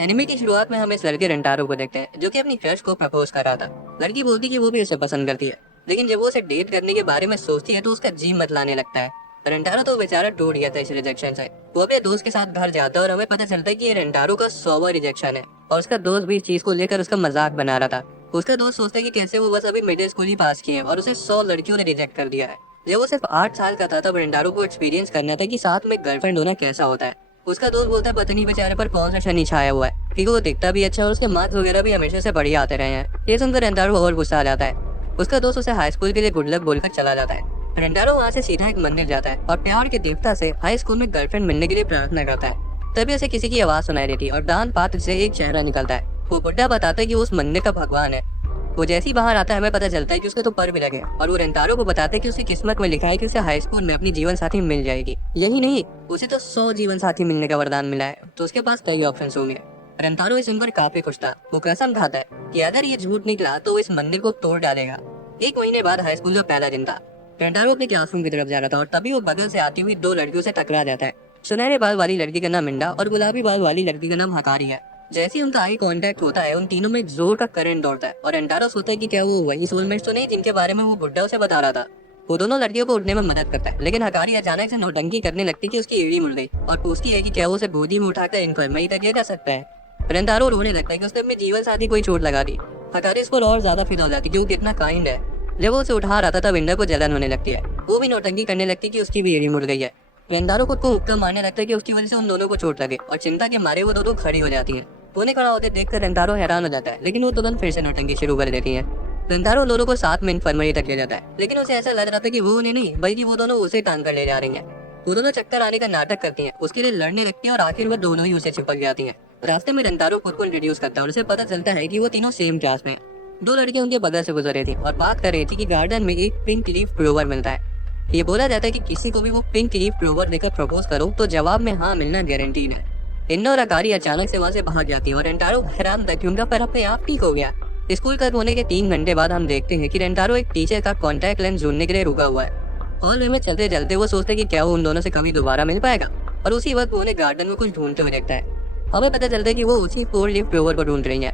Anime की शुरुआत में हम इस लड़के रेंटारो को देखते हैं जो कि अपनी क्रश को प्रपोज कर रहा था। लड़की बोलती कि वो भी उसे पसंद करती है, लेकिन जब वो उसे डेट करने के बारे में सोचती है तो उसका जी मतलाने लगता है। रेंटारो तो बेचारा टूट गया था इस रिजेक्शन से। वो अपने दोस्त के साथ घर जाता है और हमें पता चलता है कि ये रेंटारो का 100वां रिजेक्शन है और उसका दोस्त भी इस चीज को लेकर उसका मजाक बना रहा था। उसका दोस्त सोचता है कि कैसे वो बस अभी मिडिल स्कूल ही पास किए और उसे 100 लड़कियों ने रिजेक्ट कर दिया है। जब वो सिर्फ 8 साल का था तब रेंटारो को एक्सपीरियंस करना था कि साथ में गर्लफ्रेंड होना कैसा होता है। उसका दोस्त बोलता है पता नहीं बेचारे पर कौन सा शनि छाया हुआ है, क्योंकि वो दिखता भी अच्छा और उसके मार्क्स वगैरह भी हमेशा से बढ़िया आते रहे हैं। ये सुनकर रेंटारो और गुस्सा आ जाता है। उसका दोस्त उसे हाई स्कूल के लिए गुड लक बोलकर चला जाता है। रेंटारो वहाँ से सीधा एक मंदिर जाता है और प्यार के देवता से हाई स्कूल में गर्लफ्रेंड मिलने के लिए प्रार्थना करता है। तभी उसे किसी की आवाज सुनाई देती है और दान पात्र से एक चेहरा निकलता है। वो बुढ़ा बताता है कि वो उस मंदिर का भगवान है। वो जैसे ही बाहर आता है हमें पता चलता है कि उसके तो पर भी लगे और वो रेंटारो को बताता है कि उसकी किस्मत में लिखा है कि उसे हाई स्कूल में अपनी जीवन साथी मिल जाएगी। यही नहीं, उसे तो 100 जीवन साथी मिलने का वरदान मिला है, तो उसके पास कई ऑप्शंस होंगे। रेंटारो इस सुनकर काफी खुश था। वो कसम खाता है कि अगर ये झूठ निकला तो वो इस मंदिर को तोड़ डालेगा। 1 महीने बाद हाई स्कूल का पहला दिन था। रेंटारो अपने क्लासरूम की तरफ जा रहा था और तभी वो बगल से आती हुई 2 लड़कियों से टकरा जाता है। सुनहरे बाल वाली लड़की का नाम मिंडा और गुलाबी बाल वाली लड़की का नाम हकारी है। जैसे ही उनका आई कांटेक्ट होता है उन तीनों में जोर का करंट दौड़ता है और रेंटारो सोचता है कि क्या वो वही सोलमेट्स तो नहीं जिनके बारे में वो बुड्ढा उसे बता रहा था। वो दोनों लड़कियों को उठने में मदद करता है, लेकिन हकारी अचानक से नौटंकी करने लगती है कि उसकी एड़ी मुड़ गई और पूछती है कि क्या वो उसे गोदी में उठाकर इन्फर्मरी तक ले जा सकता है। रेंटारो रोने लगता है कि उसने अपने जीवन साथी कोई चोट लगा दी। हकारी इस पर और ज्यादा फिदा हो जाती है कि वो कितना काइंड है। जब वो उसे उठा रहा था तब विंडा को जलन होने लगती है। वो भी नौटंकी करने लगती है कि उसकी भी एड़ी मुड़ गई है। रेंटारो खुद को हुक्का मारने लगता है कि उसकी वजह से उन दोनों को चोट लगे और चिंता के मारे वो दोनों खड़ी हो जाती है। उन्हें खड़ा होते देखकर रेंटारो हैरान हो जाता है, लेकिन वो तुरंत फिर से नौटंकी शुरू कर देती है। रेंटारो दोनों को साथ में इन्फर्मरी तक ले जाता है, लेकिन उसे ऐसा लग रहा था कि वो उन्हें नहीं बल्कि वो दोनों उसे टांग कर ले जा रही हैं। वो दोनों चक्कर आने का नाटक करती हैं, उसके लिए लड़ने लगती हैं और आखिर में दोनों ही उसे चिपक जाती हैं। रास्ते में रेंटारो खुद को इंट्रोड्यूस करता है और उसे पता चलता है कि वो तीनों सेम क्लास में हैं। 2 लड़कियां उनके बगल से गुजर रही थी और बात कर रही थी कि गार्डन में एक पिंक लीफ क्लोवर मिलता है। ये बोला जाता है कि किसी को भी वो पिंक लीफ क्लोवर देकर प्रपोज करो तो जवाब में हाँ मिलना गारंटीड है। इंडा और अकारी अचानक से वहाँ से भाग जाती है और रेंटारो हैरान था कि उनका पैर अपने आप ठीक हो गया। स्कूल खत्म होने के 3 घंटे बाद हम देखते हैं कि रेंटारो एक टीचर का कॉन्टैक्ट लेंस ढूंढने के लिए रुका हुआ है। हॉल में चलते चलते वो सोचते कि क्या वो उन दोनों से कभी दोबारा मिल पाएगा, और उसी वक्त वो उन्हें गार्डन में कुछ ढूंढते हुए देखता है। हमें पता चलता है कि वो उसी 4 लीफ क्लोवर को ढूंढ रही है।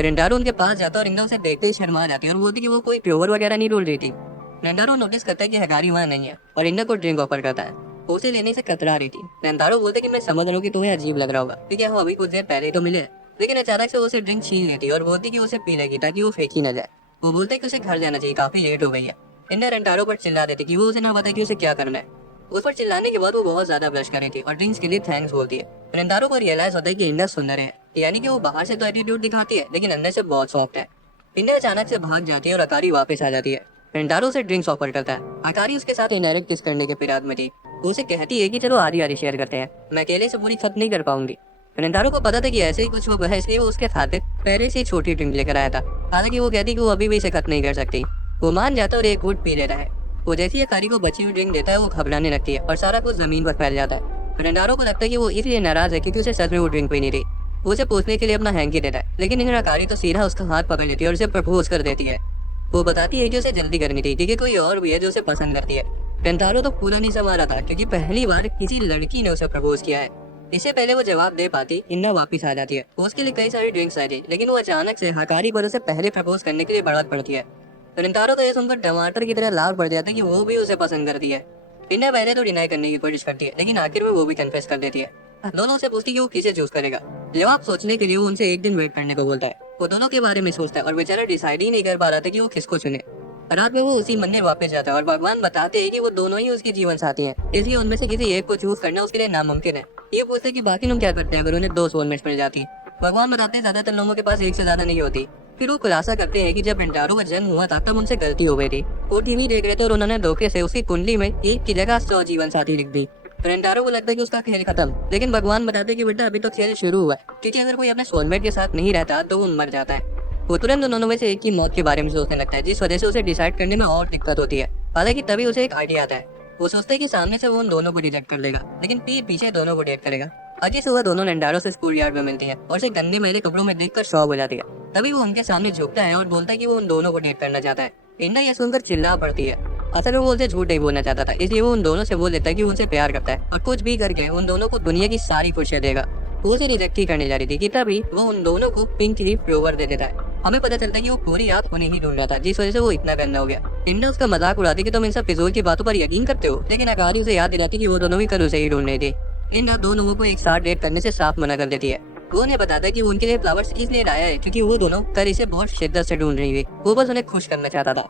रेंटारो उनके पास जाता है और इंडा उसे देखते ही शर्मा जाती है और बोलती कि वो कोई क्लोवर वगैरह नहीं ढूंढ रही थी। रेंटारो नोटिस करता है कि हकारी वहाँ नहीं है और इंडा को ड्रिंक ऑफर करता है। वो उसे लेने से कतरा रही थी। रेंटारो बोलते कि मैं समझ रहा हूँ कि तुम्हें अजीब लग रहा होगा क्योंकि हम अभी कुछ देर पहले तो मिले, लेकिन अचानक से वो उसे ड्रिंक छीन लेती और बोलती कि उसे पी लेगी ताकि वो फेंकी न जाए। वो बोलते कि उसे घर जाना चाहिए, काफी लेट हो गई है। इंडा रेंटारो पर चिल्ला देती कि वो उसे ना बताए कि उसे क्या करना है। उस पर चिल्लाने के बाद वो बहुत ज्यादा ब्लश कर रही थी और ड्रिंक्स के लिए थैंक्स बोलती है। रेंटारो को रियलाइज होता है कि इंडा सुंदर है, यानी कि वो बाहर से तो एटीट्यूड दिखाती है लेकिन अंदर से बहुत सॉफ्ट है। इंडा अचानक से भाग जाती है और अकारी वापस आ जाती है। रेंटारो से ड्रिंक्स ऑफर करता है। अकारी उसके साथ इनडायरेक्ट किस करने के फिराक में थी। वो उसे कहती है कि चलो आधी आधी शेयर करते हैं, मैं अकेले से पूरी खत्म नहीं कर पाऊंगी। रेंटारो को पता था कि ऐसे ही कुछ होगा है, इसलिए वो उसके खातिर पहले से ही छोटी ड्रिंक लेकर आया था। हालांकि वो कहती कि वो अभी भी इसे खत्म नहीं कर सकती। वो मान जाता है और एक घूंट पी लेता है। वो जैसे ही अकारी को बची हुई ड्रिंक देता है वो घबराने लगती है और सारा कुछ जमीन पर फैल जाता है। रेंटारो को लगता है कि वो इसलिए नाराज है क्योंकि उसे सच में वो ड्रिंक पी नहीं रही। वो उसे पूछने के लिए अपना हैंकी देता है, लेकिन अकारी तो सीधा उसका हाथ पकड़ लेती है और उसे प्रपोज कर देती है। वो बताती है कि उसे जल्दी करनी थी क्योंकि कोई और भी है जो उसे पसंद करती है। रेंटारो तो पूरा नहीं समझ रहा था क्योंकि पहली बार किसी लड़की ने उसे प्रपोज किया है। इससे पहले वो जवाब दे पाती इंडा वापस आ जाती है। वो उसके लिए कई सारी ड्रिंक्स आई थी, लेकिन वो अचानक से हकारी पर उसे पहले प्रपोज करने के लिए बढ़त पड़ती है। रेंटारो तो ये सुनकर टमाटर की तरह लाल पड़ जाता है कि वो भी उसे पसंद करती है। इंडा पहले तो डिनाई करने की कोशिश करती है, लेकिन आखिर में वो भी कन्फेस कर देती है। दोनों से पूछती कि वो किसे चूज करेगा। जवाब सोचने के लिए वो उनसे एक दिन वेट करने को बोलता है। वो दोनों के बारे में सोचता है और बेचारा डिसाइड ही नहीं कर पा रहा था कि वो किसको चुने। रात में वो उसी मंदिर वापस जाता है और भगवान बताते हैं कि वो दोनों ही उसके जीवन साथी हैं, इसलिए उनमें से किसी एक को चूज करना उसके लिए नामुमकिन है। ये पूछते कि बाकी लोग क्या करते हैं अगर उन्हें 2 सोलमेट्स मिल जाती है। भगवान बताते हैं ज्यादातर लोगों के पास एक से ज्यादा नहीं होती। फिर वो खुलासा करते हैं कि जब रेंटारो का जन्म हुआ था तब उनसे गलती हो गई थी। वो टीवी देख रहे थे और उन्होंने धोखे से उसकी कुंडली में एक की जगह 100 जीवन साथी लिख दी। रेंटारो को लगता है कि उसका खेल खत्म, लेकिन भगवान बताते हैं कि बेटा अभी तो खेल शुरू हुआ है, क्योंकि अगर कोई अपने सोलमेट के साथ नहीं रहता तो वो मर जाता है। वो तुरंत दोनों में से एक की मौत के बारे में सोचने लगता है, जिस वजह से उसे डिसाइड करने में और दिक्कत होती है। हालांकि तभी उसे एक आइडिया आता है। वो सोचता है कि सामने से वो उन दोनों को रिजेक्ट कर लेगा, लेकिन पीछे दोनों को डेट करेगा। अगली सुबह दोनों रेंटारो से स्कूल यार्ड में मिलती है और उसे गंदे मैले कपड़ों में देखकर शॉक हो जाती है। तभी वो उनके सामने झुकता है और बोलता है कि वो उन दोनों को डेट करना चाहता है। इंडा यह सुनकर चिल्ला पड़ती है। असल में वो उनसे झूठ नहीं बोलना चाहता था, इसलिए वो उन दोनों से बोल देता है कि वो उनसे प्यार करता है और कुछ भी करके उन दोनों को दुनिया की सारी खुशियां देगा। वो उसे रिजेक्ट ही करने जा रही थी कि तभी वो उन दोनों को पिंक लीफ क्लोवर दे देता है। हमें पता चलता है कि वो पूरी रात उन्हें ही ढूंढ रहा था, जिस वजह से वो इतना गंदा हो गया। टिंडा उसका मजाक उड़ाती कि तुम इन सब फिजूल की बातों पर यकीन करते हो, लेकिन अकारी उसे याद दिलाती कि वो दोनों भी कल उसे ही ढूंढ रही थी। टिंडा दो लोगों को एक साथ डेट करने से साफ मना कर देती है। वो उन्हें बताता है कि वो उनके लिए फ्लावर्स इसलिए लाया है क्योंकि वो दोनों कल इसे बहुत शिद्दत से ढूंढ रही थी। वो बस उन्हें खुश करना चाहता था।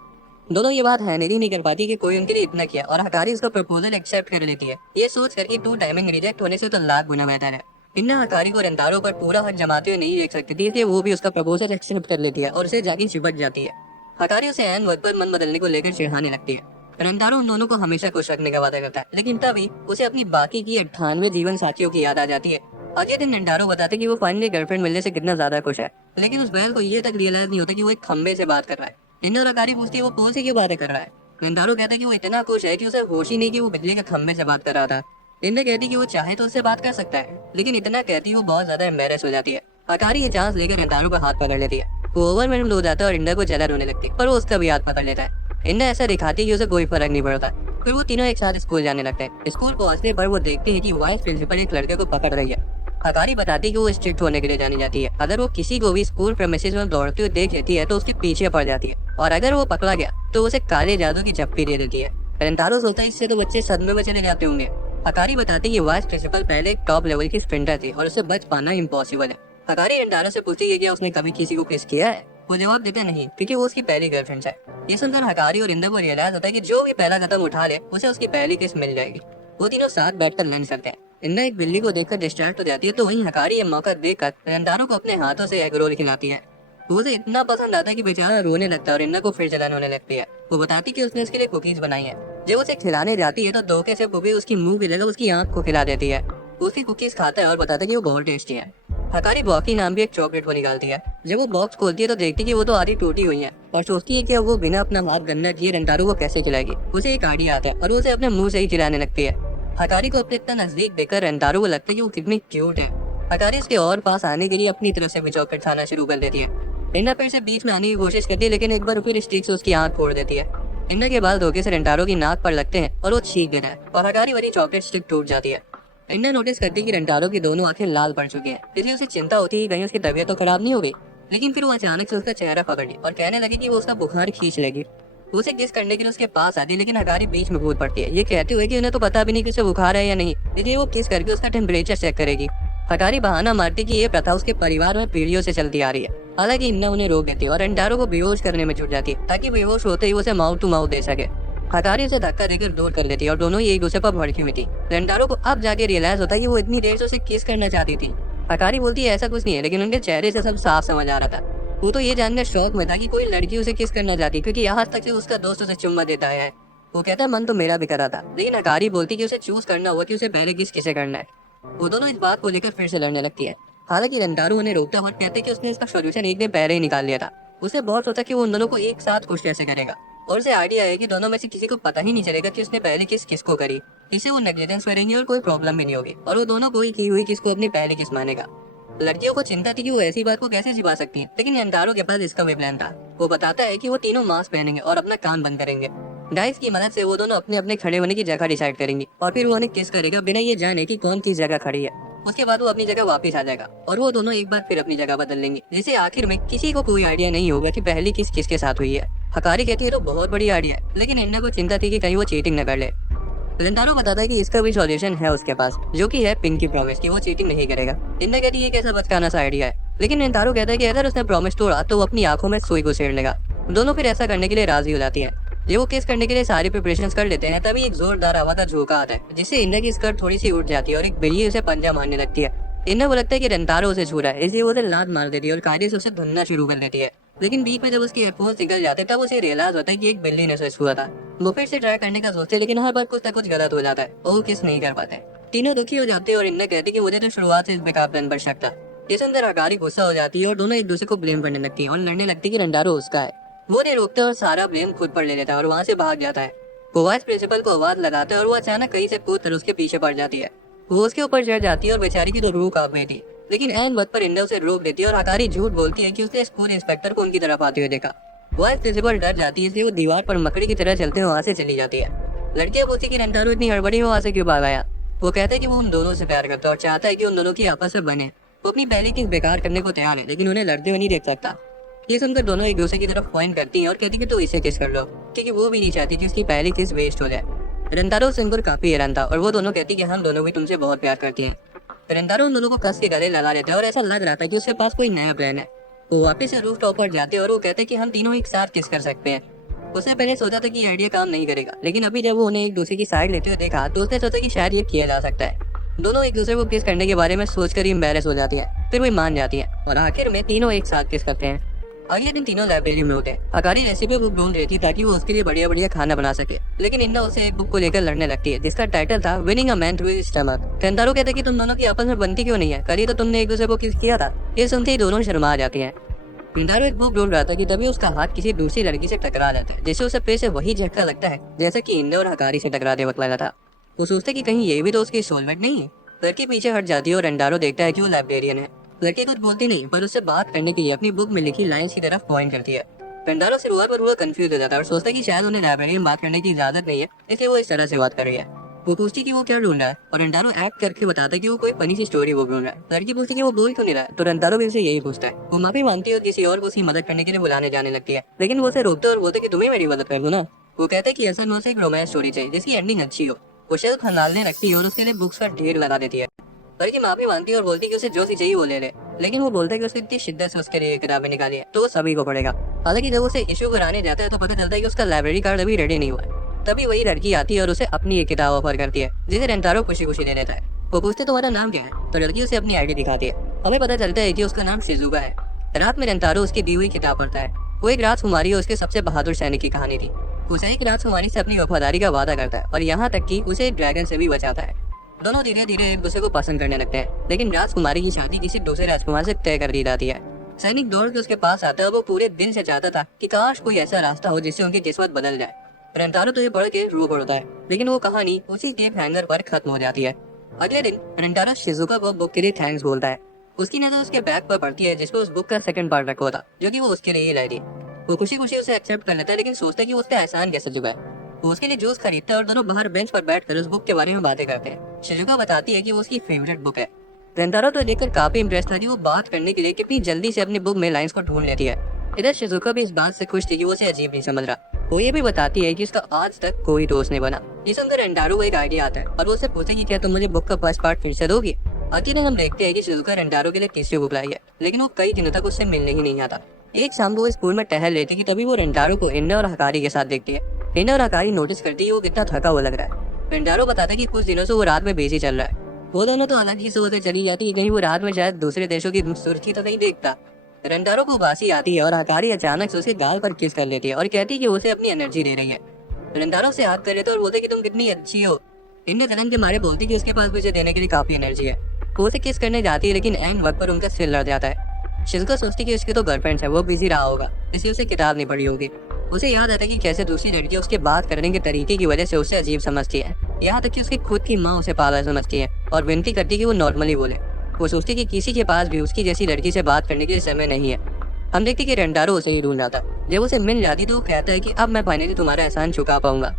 दोनों ये बात हैंडल ही नहीं कर पाती कि कोई उनके लिए इतना किया, और हकारी उसका प्रपोजल एक्सेप्ट कर लेती है, ये सोच कर कि 2 टाइमिंग रिजेक्ट होने से तो लाख गुना बेहतर है। टिंडा हकारी को रंतारो पर पूरा हक जमाते हुए नहीं देख सकती थी, इसलिए वो भी उसका प्रपोजल एक्सेप्ट कर लेती है और उसे जाके चिपक जाती है। हकारी उसे ऐन वक्त पर मन बदलने को लेकर चिढ़ाने लगती है। रंतारो उन दोनों को हमेशा खुश रखने का वादा करता है, लेकिन तभी उसे अपनी बाकी की 98 जीवन साथियों की याद आ जाती है। अगले दिन रंतारो बताते कि वो फाइनली गर्लफ्रेंड मिलने से कितना ज्यादा खुश है, लेकिन उस बैल को ये तक रियलाइज नहीं होता कि वो एक खंबे से बात कर रहा है। टिंडा और हकारी पूछती है वो पोल से क्यों बातें कर रहा है। रंतारो कहता है कि वो इतना खुश है कि उसे होश ही नहीं कि वो बिजली के खंबे से बात कर रहा था। टिंडा कहती कि वो चाहे तो उससे बात कर सकता है, लेकिन इतना कहती वो बहुत ज्यादा एम्बेरस हो जाती है। हकारी ये चांस लेकर रंतारो का हाथ पकड़ लेती है। वो ओवरवेल्म्ड हो जाता है और इंडा को जलन होने लगती है, पर वो उसका भी हाथ पकड़ लेता है। इंडा ऐसा दिखाती है कि उसे कोई फर्क नहीं पड़ता। फिर वो तीनों एक साथ स्कूल जाने लगते हैं। स्कूल पहुंचने पर वो देखते हैं कि वाइस प्रिंसिपल एक लड़के को पकड़ रही है। हकारी बताती है कि वो स्ट्रिक्ट होने के लिए जानी जाती है। अगर वो किसी को भी स्कूल प्रेमिसेस में दौड़ते हुए देख लेती है तो उसके पीछे पड़ जाती है, और अगर वो पकड़ा गया तो उसे काले जादू की चप्पी दे देती है। रंतारो सोचता है इससे तो बच्चे सदमे में चले जाते होंगे। हकारी बताती है कि वाइस प्रिंसिपल पहले एक टॉप लेवल की स्प्रिंटर थी और उसे बच पाना इम्पॉसिबल है। हकारी रंतारो से पूछती है कि क्या उसने कभी किसी को किस किया है। वो जवाब देता नहीं, क्योंकि वो उसकी पहली गर्लफ्रेंड है। ये सुनकर हकारी और इंदा को रियलाइज होता है कि जो भी पहला कदम उठा ले उसे उसकी पहली किस मिल जाएगी। वो तीनों साथ बैठकर लंच करते हैं। इंदा एक बिल्ली को देखकर डिस्ट्रैक्ट हो जाती है, तो वहीं हकारी ये मौका देखकर रंतारो को अपने हाथों से एग रोल खिलाती है। वो उसे इतना पसंद आता है कि बेचारा रोने लगता है और इंदा को फिर जलन होने लगती है। वो बताती कि उसने उसके लिए कुकीज बनाई है। जब उसे खिलाने जाती है तो धोखे से पुपी उसकी मुंह की जगह उसकी आंख को खिला देती है। वो उसकी कुकीज खाता है और बताता है कि वो बहुत टेस्टी है। हकारी बॉकी नाम भी एक चॉकलेट को निकालती है। जब वो बॉक्स खोलती है तो देखती है कि वो तो आधी टूटी हुई है, और सोचती है कि वो बिना अपना हाथ गंदा किए रंतारो को कैसे खिलाएगी। उसे एक आइडिया आता है और वो उसे अपने मुंह से ही खिलाने लगती है। हकारी को अपने इतना नजदीक देखकर रंतारो को लगता है कि वो कितनी क्यूट है। हकारी उसके और पास आने के लिए अपनी तरफ से भी चॉकलेट खाना शुरू कर देती है। इंडा फिर से बीच में आने की कोशिश करती है, लेकिन एक बार फिर स्टिक से उसकी आंख फोड़ देती है। इंडा के बाल धोखे से रंतारो की नाक पर लगते हैं और वो छींक देता है, और हकारी वाली चॉकलेट स्टिक टूट जाती है। इंडा नोटिस करती है कि रंतारो की दोनों आंखें लाल पड़ चुकी हैं, इसलिए उसे चिंता होती है कहीं उसकी तबीयत तो खराब नहीं हो गई। लेकिन फिर वो अचानक से उसका चेहरा पकड़ ली और कहने लगी कि वो उसका बुखार खींच लेगी। उसे किस करने के लिए उसके पास आती है, लेकिन हकारी बीच में कूद पड़ती है, ये कहते हुए कि उन्हें तो पता भी नहीं कि उसे बुखार है या नहीं, इसलिए वो किस करके उसका टेम्परेचर चेक करेगी। हकारी बहाना मारती कि ये प्रथा उसके परिवार में पीढ़ियों से चलती आ रही है। हालांकि इंडा उन्हें रोक देती है और रंतारो को बेहोश करने में जुट जाती है, ताकि बेहोश होते ही उसे माउथ टू माउथ दे सके। हकारी उसे धक्का देकर दूर कर लेती है और दोनों ही एक दूसरे पर भड़की हुई थी। रंतारो को अब जाके रियलाइज होता है कि वो इतनी देर से उसे किस करना चाहती थी। हकारी बोलती है ऐसा कुछ नहीं है, लेकिन उनके चेहरे से सब साफ समझ आ रहा था। वो तो ये जानकर शौक में था कि कोई लड़की उसे किस करना चाहती, क्योंकि यहाँ तक से उसका दोस्त उसे चुम्मा देता है। वो कहता है मन तो मेरा भी करा था, लेकिन हकारी बोलती कि उसे चूज करना हुआ कि उसे पहले किसे करना है। वो दोनों इस बात को लेकर फिर से लड़ने लगती है। हालांकि रंतारो उन्हें रोकता हुआ कहते कि उसने इसका सोल्यूशन एक दिन पहले ही निकाल लिया था। उसे बहुत सोचा कि वो उन दोनों को एक साथ खुश कैसे करेगा, और उसे आइडिया है कि दोनों में से किसी को पता ही नहीं चलेगा कि उसने पहले किस किसको करी। इसे वो नेग्लिजेंस करेंगे और कोई प्रॉब्लम भी नहीं होगी, और वो दोनों कोई की हुई किसको अपनी पहली किस मानेगा। लड़कियों को चिंता थी कि वो ऐसी बात को कैसे छिपा सकती है, लेकिन रंतारो के पास इसका भी प्लान था। वो बताता है कि वो तीनों मास्क पहनेंगे और अपना कान बंद करेंगे। डाइस की मदद से वो दोनों अपने अपने खड़े होने की जगह डिसाइड करेंगी, और फिर वो उन्हें किस करेगा बिना ये जाने कि कौन किस जगह खड़ी है। उसके बाद वो अपनी जगह वापस आ जाएगा और वो दोनों एक बार फिर अपनी जगह बदल लेंगे, जिससे आखिर में किसी को कोई आइडिया नहीं होगा कि पहली किस किसके साथ हुई है। हकारी कहती है तो बहुत बड़ी आइडिया है, लेकिन इंडा को चिंता थी कि कहीं वो चीटिंग न कर ले। रंतारो बताता है कि इसका भी सॉल्यूशन है उसके पास, जो कि है पिंकी प्रॉमिस कि वो चीटिंग नहीं करेगा। इंडा कहती है कैसा बचकाना सा आइडिया है, लेकिन रंतारो कहता है कि अगर उसने प्रॉमिस तोड़ा तो वो अपनी आंखों में सुई घुसेड़ लेगा। दोनों फिर ऐसा करने के लिए राजी हो जाती है। जब वो किस करने के लिए सारी प्रिपरेशन कर लेते हैं, तभी एक जोरदार आवाज झोंका आता है, जिससे इंडा की स्कर्ट थोड़ी सी उठ जाती है और एक बिल्ली उसे पंजा मारने लगती है। इंडा को लगता है कि रंतारो उसे छू रहा है, इसलिए वो उसे लात मार देती है और कायदे से उसे धुनना शुरू कर देती है। लेकिन बीच में जब उसके एयरफोन्स निकल जाते तब उसे रियलाइज होता है कि एक बिल्ली ने उसे छुआ था। वो फिर से ट्राई करने का सोचते, लेकिन हर बार कुछ ना कुछ गलत हो जाता है और वो किस नहीं कर पाते। तीनों दुखी हो जाते हैं और इंडा कहती कि मुझे तो शुरुआत से इस बेकार प्लान पर शक था। इस अंदर हकारी गुस्सा हो जाती है और दोनों एक दूसरे को ब्लेम करने लगती है और लड़ने लगती है कि रंतारो उसका है। वो उन्हें रोकता है और सारा ब्लेम खुद पर ले लेता है और वहाँ से भाग जाता है। वो वाइस प्रिंसिपल को आवाज लगाता है और वो अचानक कहीं से कूद कर उसके पीछे पड़ जाती है। वो उसके ऊपर चढ़ जाती है और बेचारी की तो रूह कांप गई थी, लेकिन ऐन वक्त पर इंडा उसे रोक देती है और हकारी झूठ बोलती है कि उसने स्कूल इंस्पेक्टर को उनकी तरफ आते हुए देखा। वाइस प्रिंसिपल डर जाती है, इसलिए वो दीवार पर मकड़ी की तरह चलते हुए वहाँ से चली जाती है। लड़कियां पूछती कि रंतारो इतनी हड़बड़ी में वहाँ से क्यों भाग आया। वो कहता है कि वो उन दोनों से प्यार करता है और चाहता है कि उन दोनों की आपस में बने। वो अपनी पहली किस बेकार करने को तैयार है, लेकिन उन्हें लड़ते हुए नहीं देख सकता। ये सुनकर दोनों एक दूसरे की तरफ पॉइंट करती हैं और कहती है कि तू इसे किस कर लो, क्योंकि वो भी नहीं चाहती कि उसकी पहली किस वेस्ट हो जाए। रेंटारो सुनकर काफी हैरान था और वो दोनों कहती कि हम दोनों भी तुमसे बहुत प्यार करती हैं। रेंटारो उन दोनों को कस के गले लगा लेता है और ऐसा लग रहा था कि उसके पास कोई नया प्लान है। वो वापस से रूफ टॉप पर जाते और वो कहते हैं कि हम तीनों एक साथ किस कर सकते हैं। उसने पहले सोचा था कि ये आइडिया काम नहीं करेगा, लेकिन अभी जब वो उन्हें एक दूसरे की साइड लेते हुए देखा तो उसने सोचा कि शायद ये किया जा सकता है। दोनों एक दूसरे को किस करने के बारे में सोचकर ही एम्बैरेस हो जाती है, फिर वो मान जाती है और आखिर में तीनों एक साथ किस करते हैं। अगले दिन तीनों लाइब्रेरी में होते हैं। अकारी रेसिपी बुक ढूंढ रही थी ताकि वो उसके लिए बढ़िया बढ़िया खाना बना सके, लेकिन इन्ना उसे एक बुक को लेकर लड़ने लगती है जिसका टाइटल था winning a man through his stomach. Kentaro कहते हैं कि तुम दोनों की आपस में बनती क्यों नहीं है, कल ही तो तुमने एक दूसरे को किस किया था। ये सुनते ही दोनों शर्मा जाती हैं। केंतारो एक बुक ढूंढ रहा था कि तभी उसका हाथ किसी दूसरी लड़की से टकरा जाता है, जिससे उसे फिर से वही झटका लगता है जैसा कि इन्ने और हकारी से टकराते वक्त लगा था। वो सोचते कि कहीं ये भी तो उसकी सोलमेट नहीं है। लड़की पीछे हट जाती है और रेंटारो देखता है कि वो लाइब्रेरियन है। लड़की कुछ बोलती नहीं, पर उससे बात करने के लिए अपनी बुक में लिखी लाइंस की तरफ पॉइंट करती है। रेंटारो शुरुआत पर पूरा कंफ्यूज हो जाता है और सोचता है कि शायद उन्हें लाइब्रेरी में बात करने की इजाजत नहीं है, इसलिए वो इस तरह से बात कर रही है। वो पूछती कि वो क्या ढूंढ रहा है और रेंटारो एक्ट करके बताता है कि वो कोई फनी सी स्टोरी बुक ढूंढ रहा है। लड़की पूछती कि वो बोल क्यों नहीं रहा है, तो रेंटारो भी उसे यही पूछता है। वो माफी मांगती है और किसी और को उसकी मदद करने के लिए बुलाने जाने लगती है, लेकिन वो उसे रोकते और बोलते कि तुम्हें मेरी मदद कर दो ना। वो कहते हैं कि असल में उसे एक रोमांस स्टोरी चाहिए जिसकी एंडिंग अच्छी हो। वो शेल्फ खंगालने रखती है और उसके लिए बुक्स का ढेर लगा देती है। लड़की माफी मांगती है और बोलती है कि उसे जो सी चाहिए वो ले ले, लेकिन वो बोलता है कि उसने इतनी शिद्दत से उसके लिए किताबें निकाली है तो वो सभी को पढ़ेगा। हालांकि जब उसे इशू कराने जाता है तो पता चलता है कि उसका लाइब्रेरी कार्ड अभी रेडी नहीं हुआ है। तभी वही लड़की आती है और उसे अपनी एक किताब ऑफर करती है, जिसे रेंटारो खुशी खुशी ले लेता है। वो पूछते तुम्हारा नाम क्या है, तो लड़की उसे अपनी आईडी दिखाती है। हमें पता चलता है कि उसका नाम शिजुका है। रात में रेंटारो उसकी दी हुई किताब पढ़ता है। वो एक राजकुमारी और उसके सबसे बहादुर सैनिक की कहानी थी। उसे एक राजकुमारी से अपनी वफादारी का वादा करता है और यहाँ तक कि उसे एक ड्रैगन से भी बचाता है। दोनों धीरे धीरे एक दूसरे को पसंद करने लगते हैं, लेकिन राजकुमारी की शादी किसी दूसरे राजकुमार से तय कर दी जाती है। सैनिक दौड़ के उसके पास आता है। वो पूरे दिन से चाहता था कि काश कोई ऐसा रास्ता हो जिससे उनकी किस्मत बदल जाए। रेंटारो तो ये पढ़ के रो पड़ता है, लेकिन वो कहानी उसी टेप हैंगर पर खत्म हो जाती है। अगले दिन रेंटारो शिजुका को बुक के लिए थैंक्स बोलता है। उसकी नजर उसके बैग पर पड़ती है जिसपे उस बुक का सेकंड पार्ट रखा हुआ था, जो कि वो उसके लिए ही लाई थी। वो खुशी खुशी उसे एक्सेप्ट कर लेता है, लेकिन सोचता है कि वो उसका एहसान कैसे चुका है। वो उसके लिए जूस खरीदता है और दोनों बाहर बेंच पर बैठकर उस बुक के बारे में बातें करते हैं। शिजुका बताती है कि वो उसकी फेवरेट बुक है। रेंटारो तो देखकर काफी इंप्रेस था कि वो बात करने के लिए कितनी जल्दी से अपनी बुक में लाइंस को ढूंढ लेती है। इधर शिजुका भी इस बात से खुश थी कि वो उसे अजीब नहीं समझ रहा। वो ये भी बताती है कि उसका आज तक कोई दोस्त नहीं बना। ये सुनकर रेंटारो को एक आइडिया आता है और वो उससे पूछता है कि क्या तुम मुझे बुक का फर्स्ट पार्ट फिर से दोगी। आखिर हम देखते हैं कि शिजुका रेंटारो के लिए तीसरी बुक लाई है, लेकिन वो कई दिनों तक उससे मिलने ही नहीं आता। एक शाम को वो स्कूल में टहल रही थी कि तभी वो रेंटारो को इन्ने और हकारी के साथ देखती है। इन्ने और हकारी नोटिस करती है वो कितना थका हुआ लग रहा है। रेंटारो बताता है कि कुछ दिनों से वो रात में बिजी चल रहा है। वो दोनों तो अलग ही सोचकर चली जाती है, कहीं वो रात में शायद दूसरे देशों की सुर्खी तो नहीं देखता। रेंटारो को बासी आती है और हकारी अचानक से उसके गाल पर किस कर लेती है और कहती है कि उसे अपनी एनर्जी दे रही है। रेंटारो से हाथ कर लेते और बोलते कि तुम कितनी अच्छी हो। इन्ने जलन के मारे बोलती कि उसके पास भी उसे देने के लिए काफी एनर्जी है। वो उसे किस करने जाती है, लेकिन एंड वक्त पर उनका सिर लड़ जाता है। शिजुका सोचती कि उसकी तो गर्लफ्रेंड है, वो बिजी रहा होगा, इसलिए उसे किताब नहीं पढ़ी होगी। उसे याद आता है कि कैसे दूसरी लड़की उसके बात करने के तरीके की वजह से उसे अजीब समझती है। यहाँ तक कि उसकी खुद की माँ उसे पागल समझती है और विनती करती कि वो नॉर्मली बोले। वो सोचती कि किसी के पास भी उसकी जैसी लड़की से बात करने के लिए समय नहीं है। हम देखते कि रेंटारो उसे ही ढूंढ रहा था। जब उसे मिल जाती तो वो कहता है कि अब मैं फाइनली तुम्हारा एहसान चुका पाऊंगा।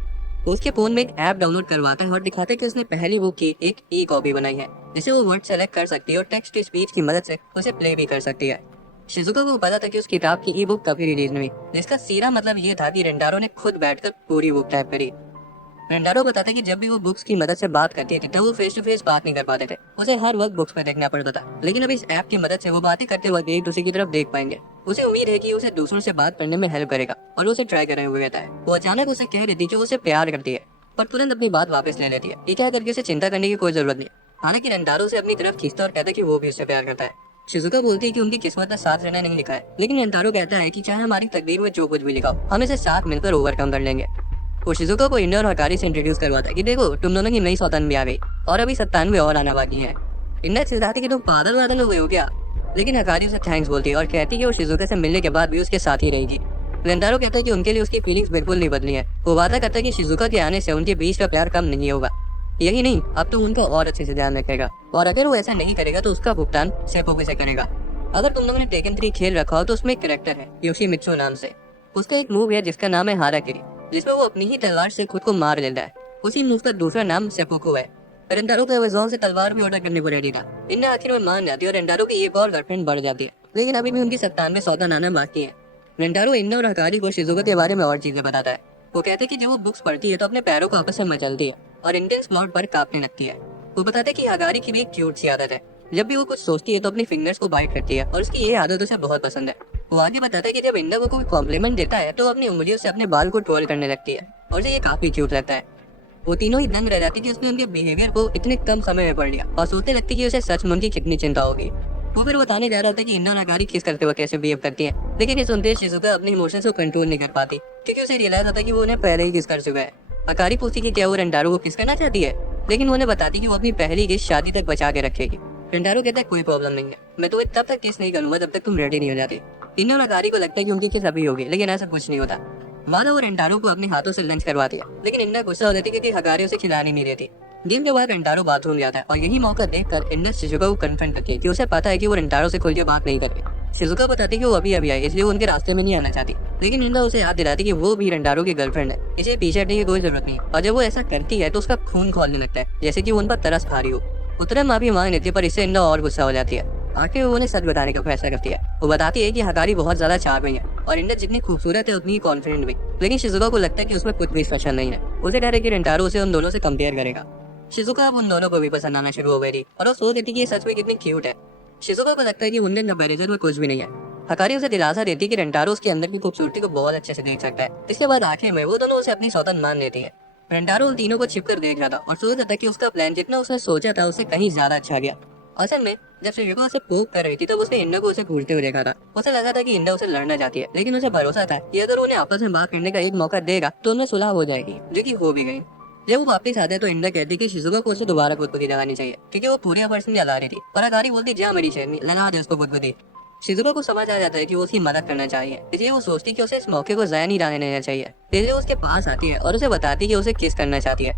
उसके फोन में एक ऐप डाउनलोड करवाता है और दिखाता है कि उसने पहली बुक की एक ई कॉपी बनाई है, जिसे वो वर्ड सेलेक्ट कर सकती है और टेक्स्ट टू स्पीच की मदद से उसे प्ले भी कर सकती है। शिजुका को पता था कि उस किताब की ई बुक कभी रिलीज नहीं हुई, जिसका सीधा मतलब ये था कि रेंटारो ने खुद बैठकर पूरी बुक टाइप करी। रेंटारो बताता है कि जब भी वो बुक्स की मदद से बात करती थी तब वो फेस टू फेस बात नहीं कर पाते थे। उसे हर वक्त बुक्स पे देखना पड़ता था, लेकिन अब इस ऐप की मदद से वो बातें करते वक्त एक दूसरे की तरफ देख पाएंगे। उसे उम्मीद है कि उसे दूसरों से बात करने में हेल्प करेगा और उसे ट्राई करने हुए रहता है। वो अचानक उसे कह देती कि वो उसे प्यार करती है, पर तुरंत अपनी बात वापस ले लेती है। ये क्या करके उसे चिंता करने की कोई जरूरत नहीं। हालांकि रेंटारो उसे अपनी तरफ खींचता और कहता है कि वो भी उससे प्यार करता है। शिजुका बोलती है कि उनकी किस्मत में साथ रहना नहीं लिखा है, लेकिन रेंटारो कहता है कि चाहे हमारी तकदीर में जो कुछ भी लिखा हो, हम इसे साथ मिलकर ओवरकम कर लेंगे। वो शिजुका को इन्ने और हकारी से इंट्रोड्यूस करवाता है कि देखो तुम दोनों की नई सौतन भी आ गई और अभी 97 और आना बाकी है। इन्ने चिल्लाती कि तुम पागल वागल हो गए हो क्या, लेकिन हकारी उसे थैंक्स बोलती है और कहती है कि वो शिजुका से मिलने के बाद भी उसके साथ ही रहेगी। रेंटारो कहता है कि उनके लिए उसकी फीलिंग्स बिल्कुल नहीं बदली है। वो वादा करता है कि शिजुका के आने से उनके बीच का प्यार कम नहीं होगा। यही नहीं, अब तो उनका और अच्छे से ध्यान रखेगा और अगर वो ऐसा नहीं करेगा तो उसका भुगतान सेपोके से करेगा। अगर तुम लोगों ने टेकन 3 खेल रखा हो तो उसमें एक कैरेक्टर है योशिमित्सु नाम से। उसका एक मूव है जिसका नाम है हाराकिरी, जिसमें वो अपनी ही तलवार से खुद को मार लेता है। उसी मूव का दूसरा नाम सेपोकू है। रेंटारो को अमेज़न से तलवार भी ऑर्डर करने को रेडी था। इन्हें आखिर में मान जाती है और रेंटारो की एक और गर्लफ्रेंड बढ़ जाती है, लेकिन अभी भी उनकी 97 सौदा नाना बाकी है। रेंटारो इन्ना और हकारी को शिजुका के बारे में और चीजें बताता है। वो कहते हैं कि जब वो बुक्स पढ़ती है तो अपने पैरों को आपस में मचलती है और इंटेंस प्लॉट पर कांपने लगती है। वो बताते हैं कि हकारी की भी एक क्यूट सी आदत है, जब भी वो कुछ सोचती है तो अपनी फिंगर्स को बाइट करती है और उसकी ये आदत उसे बहुत पसंद है। वो आगे बताता है कि जब इंडा को कोई कॉम्प्लीमेंट देता है तो अपनी उंगलियों से अपने बाल को ट्रोल करने लगती है और उसे ये काफी क्यूट लगता है। वो तीनों ही दंग रह जाती कि उसने उनके बिहेवियर को इतने कम समय में पढ़ लिया और सोचने लगती कि उसे सच में उनकी कितनी चिंता होगी। वो फिर बताने जा रहा था कि इंडा और हकारी किस करते हुए कैसे बिहेव करती है, लेकिन ये सुनते शिजुका अपने इमोशंस को कंट्रोल नहीं कर पाती क्योंकि उसे रियलाइज होता है कि वो उन्हें पहले ही किस कर चुका है। हकारी पूछती कि क्या वो रेंटारो को किस करना चाहती है, लेकिन वो उन्हें बताती कि वो अपनी पहली किस शादी तक बचा के रखेगी। रेंटारो कहता है कोई प्रॉब्लम नहीं है, मैं तुम्हें तब तक किस नहीं करूंगा जब तक तुम रेडी नहीं हो जाती। इंडा और हकारी को लगता है कि उनकी किस अभी होगी, लेकिन ऐसा कुछ नहीं होता। वादा वो रेंटारो को अपने हाथों से लंच करवाती है, लेकिन इंडा गुस्सा हो जाती क्योंकि हकारी उसे खिलानी नहीं देती। दिन के बाद रेंटारो बाथरूम जाता है और यही मौका देखकर इंडा शिजुका को कन्फ्रंट करती है कि उसे पता है कि वो रेंटारो से खुल के बात नहीं करती। शिजुका बताती कि वो अभी अभी आई इसलिए वो उनके रास्ते में नहीं आना चाहती, लेकिन इंडा उसे याद दिलाती कि वो भी रेंटारो की गर्लफ्रेंड है, इसे पीछे हटने की कोई जरूरत नहीं। और जब वो ऐसा करती है तो उसका खून खौलने लगता है, जैसे कि वो उन पर तरस खा रही हो। उतरे माफी मांग लेती है पर इससे इंडा और गुस्सा हो जाती है। आखिर वो उन्हें सच बताने का फैसला करती है। वो बताती है कि हकारी बहुत ज्यादा चार्मिंग है और इंडा जितनी खूबसूरत है उतनी ही कॉन्फिडेंट भी, लेकिन शिजुका को लगता है कि उसमें कुछ भी स्पेशल नहीं है। उसे डर है कि रेंटारो उसे उन दोनों से कंपेयर करेगा। शिजुका अब उन दोनों को भी पसंद आना शुरू हो गई थी और वो सोच देती कि ये सच में कितनी क्यूट है। शिजुका को लगता है कि उनके कंपैरिजन में कुछ भी नहीं है। हकारी उसे दिलासा देती कि रेंटारो उसके अंदर की खूबसूरती को बहुत अच्छे से देख सकता है। इसके बाद आखिर में वो दोनों उसे अपनी सौतन मान लेती है। रेंटारो उन तीनों को छिपकर देख रहा था और सोच रहा था कि उसका प्लान जितना उसने सोचा था उससे कहीं ज्यादा अच्छा गया। असल में जब शिजुका उसे पोक कर रही थी तो उसने इंडा को उसे घूरते हुए देखा था। उसे लगा था कि इंडा उसे लड़ना चाहती है, लेकिन उसे भरोसा था कि अगर उन्हें आपस में बात करने का एक मौका देगा तो उनमें सुलह हो जाएगी, जो कि हो भी गई। जब वो वापस आते तो इंडा कहती कि शिजुका को उसे दोबारा गुदगुदी लगानी चाहिए क्योंकि वो पूरे पर्सन जला रही थी, और हकारी बोलती जा मेरी शेरनी लगा दे उसको गुदगुदी। शिजुका को समझ आ जाता है कि वो उसकी मदद करना चाहिए, इसलिए वो सोचती कि उसे इस मौके को जाया नहीं जाने देना चाहिए। इसलिए उसके पास आती है और उसे बताती कि उसे किस करना चाहती है।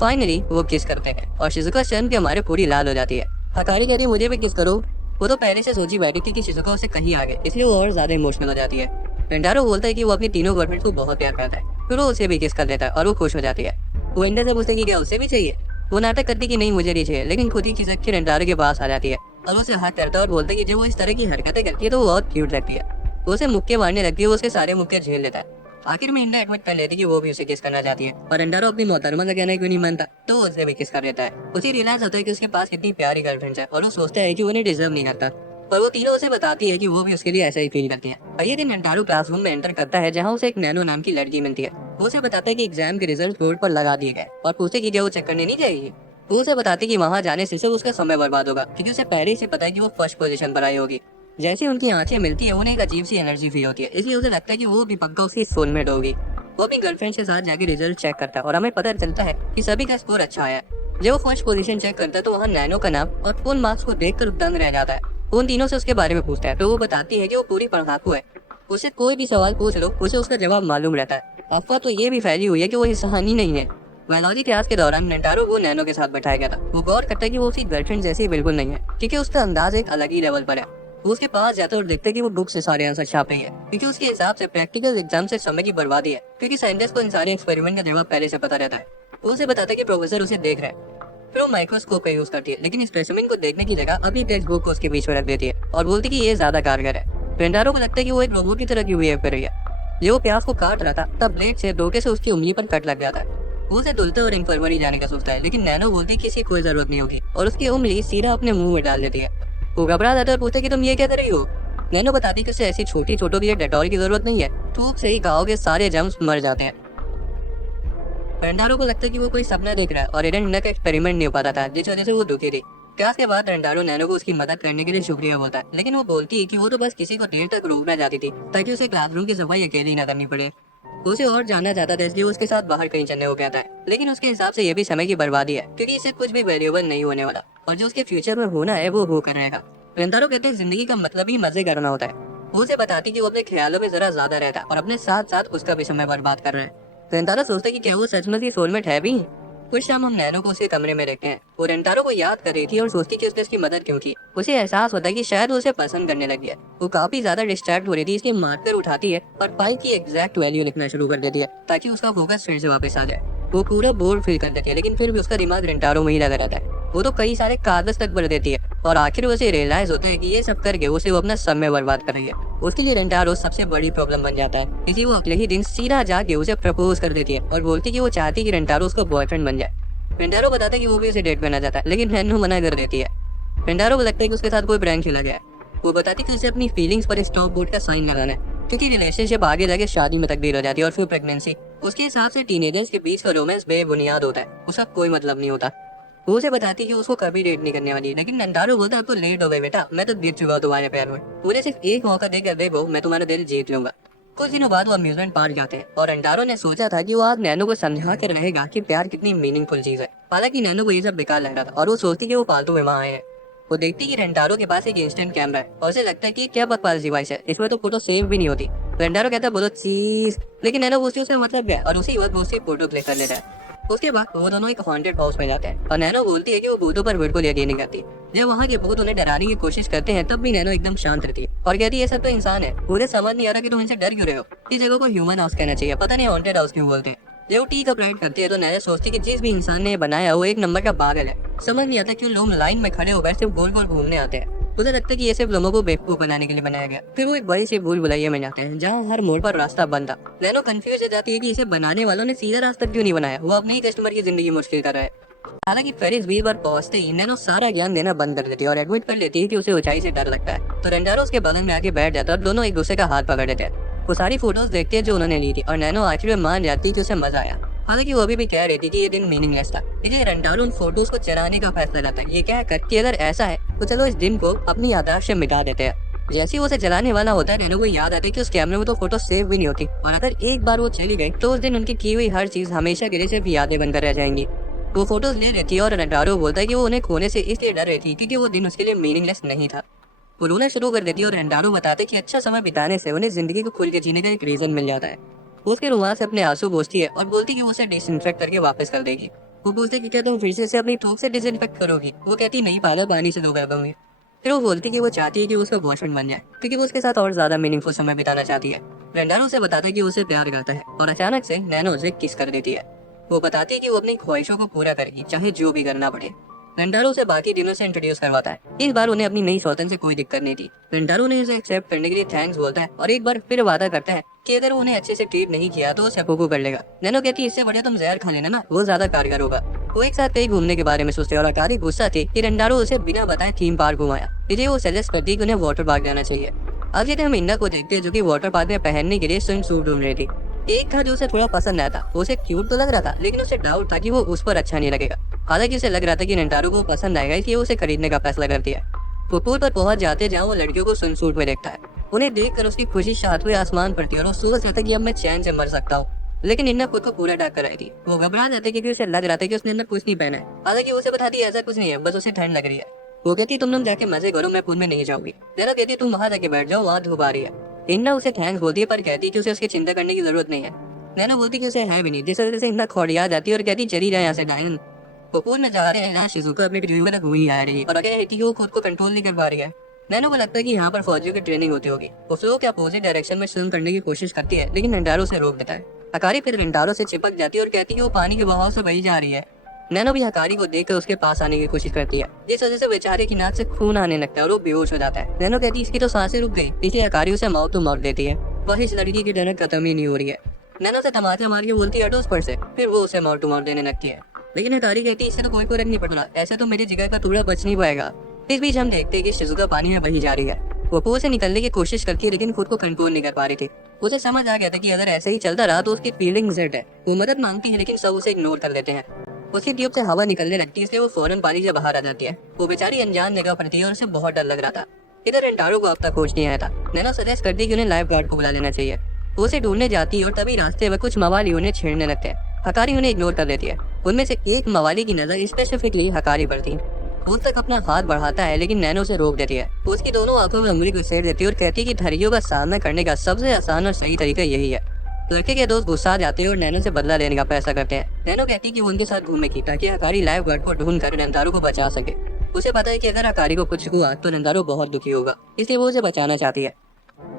फाइनली वो किस करते हैं और शिजुका शर्म के हमारे पूरी लाल हो जाती है। हकारी कहती है मुझे भी किस करो। वो तो पहले से सोची बैठी थी कि शिजुका उसे कहीं आगे, इसलिए वो और ज्यादा इमोशनल हो जाती है। रेंटारो बोलता है कि वो अपनी तीनों गर्लफ्रेंड्स को बहुत प्यार करता है, फिर वो उसे भी किस कर देता है और वो खुश हो जाती है। वो इंडा से पूछते कि क्या उसे भी चाहिए। वो नाटक करती कि नहीं मुझे नहीं चाहिए, लेकिन खुद ही खिसक के रेंटारो के पास आ जाती है और उसे हाथ करता है और बोलता है कि जब वो इस तरह की हरकतें करती है तो वो बहुत क्यूट लगती है। वो उसे मुक्के मारने लगती है, वो उसके सारे मुक्के झेल लेता है। आखिर में इंडा एडमिट कर लेती है कि वो भी उसे किस करना चाहती है और रेंटारो अपनी मोहतरमा का कहना क्यों नहीं मानता तो वो उसे भी किस कर देता है। उसे रियलाइज होता है कि उसके पास कितनी प्यारी गर्लफ्रेंड्स है और वो सोचता है कि वो उन्हें डिजर्व नहीं करता, पर वो तीनों उसे बताती है कि वो भी उसके लिए ऐसा ही फील करती है। और ये दिन रेंटारो क्लासरूम में एंटर करता है जहाँ उसे एक नैनो नाम की लड़की मिलती है। वो उसे बताता है कि एग्जाम के रिजल्ट बोर्ड पर लगा दिए गए और पूछते कि क्या वो चेक करने नहीं जाएगी। वो उसे बताती कि वहाँ जाने से सिर्फ उसका समय बर्बाद होगा क्योंकि उसे पहले ही से पता है कि वो फर्स्ट पोजीशन पर आई होगी। जैसे उनकी आंखें मिलती है उन्हें एक अजीब सी एनर्जी फील होती है, इसलिए उसे लगता है कि वो भी पक्का उसकी सोलमेट होगी। वो अपनी गर्लफ्रेंड के साथ जाके रिजल्ट चेक करता है और हमें पता चलता है कि सभी का स्कोर अच्छा आया है। जब वो फर्स्ट पोजीशन चेक करता है तो वहाँ नैनो का नाम और फुल मार्क्स को देखकर दंग रह जाता है। वो उन तीनों से उसके बारे में पूछता है तो वो बताती है कि वो पूरी पढ़ाकू है, उसे कोई भी सवाल पूछ लो उसे उसका जवाब मालूम रहता है। अफवाह तो ये भी फैली हुई है कि वो इंसान ही नहीं है। बायोलॉजी क्लास के दौरान रेंटारो को नैनो के साथ बैठाया गया था। वो गौर करता है कि वो उसकी गर्लफ्रेंड जैसी बिल्कुल नहीं है क्योंकि उसका अंदाज एक अलग ही लेवल पर है। वो उसके पास जाता है और देखता है कि वो बुक से सारे आंसर छाप रही है क्योंकि उसके हिसाब से प्रैक्टिकल एग्जाम से समय की बर्बादी है, क्योंकि साइंटिस्ट को इन सारे एक्सपेरिमेंट का जवाब पहले से पता रहता है। वो उसे बताता है कि प्रोफेसर उसे देख रहे हैं। फिर वो माइक्रोस्कोप का यूज करती है, लेकिन स्पेसिमेन को देखने की जगह अभी टेक्स्ट बुक को उसके बीच में रख देती है और बोलती कि ये ज्यादा कारगर है। रेंटारो को लगता है कि वो एक रोबोट की तरह क्यों बिहेव कर रही है। जब वो प्याज को काट रहा था तब ब्लेड से धोखे से उसकी उंगली पर कट लग जाता है। वो उसे धुलते और इन्फर्मरी जाने का सोचता है, लेकिन नैनो बोलती है कि इसकी कोई जरूरत नहीं होगी और उसकी उंगली सीधा अपने मुंह में डाल देती है। वो घबरा जाता है और पूछता है कि तुम ये क्या कर रही हो। नैनो बताती है कि उसे ऐसी छोटी चोटों की डेटॉल की जरूरत नहीं है, धूप से ही घाव के सारे जर्म्स मर जाते हैं। रेंटारो को लगता है कि वो कोई सपना देख रहा है और एडन इंडा का एक्सपेरिमेंट नहीं हो पाता था, जिस वजह से वो दुखी थी। क्लास के बाद रेंटारो नैनो को उसकी मदद करने के लिए शुक्रिया बोलता है, लेकिन वो बोलती है कि वो तो बस किसी को देर तक रोकना चाहती थी ताकि उसे क्लासरूम की सफाई अकेली न करनी पड़े। वो उसे और जानना चाहता था, इसलिए उसके साथ बाहर कहीं चलने को कहता है, लेकिन उसके हिसाब से ये भी समय की बर्बादी है क्योंकि इससे कुछ भी वैल्यूएबल नहीं होने वाला और जो उसके फ्यूचर में होना है वो होकर रहेगा। रेंटारो कहते हैं जिंदगी का मतलब ही मजे करना होता है। वो उसे बताती कि वो अपने ख्यालों में जरा ज्यादा रहता है और अपने साथ साथ उसका भी समय बर्बाद कर रहा है। रेंटारो सोचता है कि क्या वो सच में सोलमेट है भी। कुछ शाम हम नैनो को उसके कमरे में देखते हैं। वो रेंटारो को याद कर रही थी और सोचती कि उसने उसकी मदद क्यों की। उसे एहसास होता है कि शायद वो उसे पसंद करने लगी है। वो काफी ज्यादा डिस्ट्रैक्ट हो रही थी, इसलिए मार्कर उठाती है और फाइल की एग्जैक्ट वैल्यू लिखना शुरू कर देती है ताकि उसका फोकस फिर से वापस आ जाए। वो पूरा बोर फील कर देती है, लेकिन फिर भी उसका दिमाग रेंटारो में ही लगा रहता है। वो तो कई सारे कागज तक भर देती है और आखिर उसे रियलाइज होता है कि ये सब करके उसे वो अपना समय बर्बाद कर रही है। उसके लिए रेंटारो सबसे बड़ी प्रॉब्लम बन जाता है, इसलिए वो अगले ही दिन सीधा जाके उसे प्रपोज कर देती है और बोलती है कि वो चाहती है कि रेंटारो उसका बॉयफ्रेंड बन जाए। रेंटारो बताता है कि वो भी उसे डेट करना चाहता है, लेकिन नैनो मना कर देती है। रेंटारो को लगता है कि उसके साथ कोई प्रैंक खेला गया है। वो बताती है कि उसे अपनी फीलिंग्स पर स्टॉप बोर्ड का साइन लगाना है, क्योंकि रिलेशनशिप आगे जाके शादी में तब्दील हो जाती है और फिर प्रेगनेंसी। उसके हिसाब से टीनेजर्स के बीच का रोमांस बेबुनियाद होता है, उसका कोई मतलब नहीं होता। वो उसे बताती है कि उसको कभी डेट नहीं करने वाली है, लेकिन रेंटारो बोलता है अब तो लेट हो गए बेटा, मैं तो जीत चुका हूँ तुम्हारे प्यार में, मुझे सिर्फ एक मौका देकर देखो, मैं तुम्हारा दिल जीत लूंगा। कुछ दिनों बाद वो अम्यूजमेंट पार्क जाते हैं और रेंटारो ने सोचा था कि वो आज नैनो को समझा कर रहेगा कि प्यार कितनी मीनिंगफुल चीज है। हालांकि नैनो को ये सब बेकार लग रहा था और वो सोचती कि वो फालतू में वहाँ आए हैं। वो देखती कि रेंटारो के पास एक इंस्टेंट कैमरा है और उसे लगता है कि क्या बकवास डिवाइस है, इसमें तो फोटो सेव भी नहीं होती। रेंटारो कहता है बोलो चीज, लेकिन नैनो पूछती उसका मतलब क्या है और उसी वक्त वो उसकी फोटो क्लिक कर लेता है। उसके बाद वो दोनों एक हॉन्टेड हाउस में जाते हैं और नैनो बोलती है कि वो भूतों पर बिल्कुल यकीन नहीं करती। जब वहाँ के भूत उन्हें डराने की कोशिश करते हैं तब भी नैनो एकदम शांत रहती है और कहती है ये सब तो इंसान है, मुझे समझ नहीं आ रहा कि तुम इनसे डर क्यों रहे हो। इस जगह को ह्यूमन हाउस कहना चाहिए, पता नहीं हॉन्टेड हाउस क्यों बोलते हैं। जब वो टी कप राइड करती है तो नैनो सोचती है कि जिस भी इंसान ने बनाया वो एक नंबर का पागल है। समझ नहीं आता क्यों लोग लाइन में खड़े होकर सिर्फ गोल गोल घूमने आते हैं। उसे लगता है कि ये सिर्फ लोगों को बेवकूफ बनाने के लिए बनाया गया। फिर वो एक बड़ी सी भूल भुलैया में जाते हैं जहाँ हर मोड़ पर रास्ता बंद था। नैनो कंफ्यूज हो जाती है कि इसे बनाने वालों ने सीधा रास्ता क्यों नहीं बनाया, वो अपने ही कस्टमर की जिंदगी मुश्किल कर रहा है। हालांकि फेरिस बीच बार पहुंचते ही नैनो सारा ज्ञान देना बंद कर देती है और एडमिट कर लेती है कि उसे ऊंचाई से डर लगता है। तो रेंटारो उसके बगल में आके बैठ जाता है और दोनों एक दूसरे का हाथ पकड़ लेते हैं। वो सारी फोटोज देखते हैं जो उन्होंने ली थी और नैनो आखिर में मान जाती है कि उसे मजा आया। हालांकि वो अभी भी कह रही थी कि ये दिन मीनिंगलेस था, इसलिए रेंटारो उन फोटोज को चराने का फैसला करता है। ये क्या है कि अगर ऐसा है तो चलो इस दिन को अपनी याददाश्त से मिटा देते हैं। जैसे ही वो उसे जलाने वाला होता है नैनो को याद आता है कि उस कैमरे में तो फोटो सेव भी नहीं होती और अगर एक बार वो चली गई तो उस दिन उनकी की हुई हर चीज हमेशा के लिए सिर्फ यादें बनकर रह जाएंगी। वो फोटोज ले लेती है और रेंटारो बोलता है कि वो उन्हें खोने से इसलिए डर रही थी क्योंकि वो दिन उसके लिए मीनिंगलेस नहीं था। वो रोना शुरू कर देती है और रेंटारो बताते कि अच्छा समय बिताने से उन्हें जिंदगी को खुल के जीने का एक रीजन मिल जाता है। वो उसके रुमाल से अपने आंसू पोंछती है और बोलती कि वो उसे डिसइंफेक्ट करके वापस कर देगी। वो पूछते कि क्या तुम फिर से इसे अपनी थूक से डिसइंफेक्ट करोगी। वो कहती नहीं, पागल, पानी से धो कर दूंगी। फिर वो बोलती कि वो चाहती है कि उसका बॉयफ्रेंड बन जाए क्योंकि वो उसके साथ और ज्यादा मीनिंगफुल समय बिताना चाहती है। रेंटारो उसे बताता है कि उसे प्यार करता है और अचानक से नैनो उसे किस कर देती है। वो बताती है कि वो अपनी ख्वाहिशों को पूरा करेगी चाहे जो भी करना पड़े। रेंटारो उसे बाकी दिनों से इंट्रोड्यूस करवाता है। इस बार उन्हें अपनी नई सौतन से कोई दिक्कत नहीं थी। रेंटारो ने उसे एक्सेप्ट करने के लिए थैंक्स बोलता है और एक बार फिर वादा करता है कि अगर वो उन्हें अच्छे से ट्रीट नहीं किया तो वो सेपुकू कर लेगा। नैनो कहती है इससे बढ़िया तुम जहर खा लेना ना, वो ज्यादा कारगर होगा। वो एक साथ कहीं घूमने के बारे में सोचते और अकारी गुस्सा थी कि रेंटारो उसे बिना बताए थीम पार्क घुमाया, इसलिए वो सजेस्ट करती है कि उन्हें वाटर पार्क जाना चाहिए। आगे हम इंडा को देखते हैं जो कि वाटर पार्क में पहनने के लिए स्विम सूट ढूंढ रही थी। एक था जो उसे थोड़ा पसंद आया था, उसे क्यूट तो लग रहा था लेकिन उसे डाउट था कि वो उस पर अच्छा नहीं लगेगा। हालांकि उसे लग रहा था कि रेंटारो को पसंद आएगा, इसलिए उसे खरीदने का फैसला करती है। वो पूल पर पहुंच जाते हैं जहाँ वो लड़कियों को स्विम सूट में देखता है। उन्हें देखकर उसकी खुशी सातवें आसमान पर थी और वो सोच रहा था कि अब मैं चैन से मर सकता हूँ। लेकिन इन्ना खुद को पूरा ढक कर आई थी। वो घबरा जाते क्योंकि उसे लग रहा था कि उसने अंदर कुछ नहीं पहना है। हालांकि उसे बताती ऐसा कुछ नहीं है, बस उसे ठंड लग रही है। वो कहती तुम लोग जाके मजे करो, मैं पूल में नहीं जाऊंगी। जरा कहती तुम वहां जाके बैठ जाओ, वहां धूप आ रही है। इन्ना उसे थैंक्स बोलती है पर कहती कि उसे उसकी चिंता करने की जरूरत नहीं है। नैनो बोलती कि उसे है भी नहीं, जिस वजह से इन्ना खौड़िया जाती है और कहती चली जाए यहाँ से डायन। वो पूल में जा रहे हैं जहाँ शिजुका अपने ड्रीम में घूमी आ रही है और कह रही थी कि वो खुद को कंट्रोल नहीं कर पा रही है। नैनो को लगता है कि यहाँ पर फौजियों की ट्रेनिंग होती होगी। वो फ्लो के अपोजिट डायरेक्शन में स्विम करने की कोशिश करती है लेकिन रेंटारो से रोक देता है। हकारी फिर रेंटारो से चिपक जाती है और कहती है वो पानी के बहाव से बही जा रही है। नैनो भी हकारी को देखकर उसके पास आने की कोशिश करती है, जिस वजह से बेचारे की नाक से खून आने लगता है और वो बेहोश हो जाता है। नैनो कहती है इसकी तो सांसें रुक गई, इसलिए हकारी उसे माउथ टू माउथ देती है। वह इस लड़की की डर खत्म ही नहीं हो रही है। नैनो से तमाचा मार के बोलती है हटो उस पर से, फिर वो उसे माउथ टू माउथ देने लगती है। लेकिन हकारी कहती है इससे तो कोई फर्क नहीं पड़ना, ऐसे तो मेरी जिगर का टुकड़ा बच नहीं पाएगा। इस बीच हम देखते हैं कि शिजुका पानी में बही जा रही है। वो पूल से निकलने की कोशिश करती है लेकिन खुद को कंट्रोल नहीं कर पा रही थी। उसे समझ आ गया था कि अगर ऐसे ही चलता रहा तो उसकी फीलिंग जेड है। वो मदद मांगती है लेकिन सब उसे इग्नोर कर देते हैं। उसकी ट्यूब से हवा निकलने लगती है इसलिए वो फौरन पानी से बाहर आ जाती है। वो बेचारी अनजान जगह पर थी और उसे बहुत डर लग रहा था। इधर रेंटारो को अब तक खोज नहीं आया था। नैनो सजेस्ट करती है कि उन्हें लाइफ गार्ड को बुला लेना चाहिए। वो उसे ढूंढने जाती है और तभी रास्ते में कुछ मवाली उन्हें छेड़ने लगते हैं। हकारी उन्हें इग्नोर कर देती है। उनमें से एक मवाली की नजर स्पेसिफिकली हकारी पर थी। वो तक अपना हाथ बढ़ाता है लेकिन नैनो उसे रोक देती है। वो उसकी दोनों आंखों में उंगली घुसेड़ देती है और कहती है कि धैर्यों का सामना करने का सबसे आसान और सही तरीका यही है। लड़के के दोस्त गुस्सा जाते हैं और नैनो से बदला लेने का फैसला करते हैं। नैनो कहती है कि वो उनके साथ घूमेगी ताकि हकारी लाइफ गार्ड को ढूंढ कर रेंटारो को बचा सके। उसे पता है कि अगर हकारी को कुछ हुआ तो रेंटारो बहुत दुखी होगा, इसलिए वो उसे बचाना चाहती है।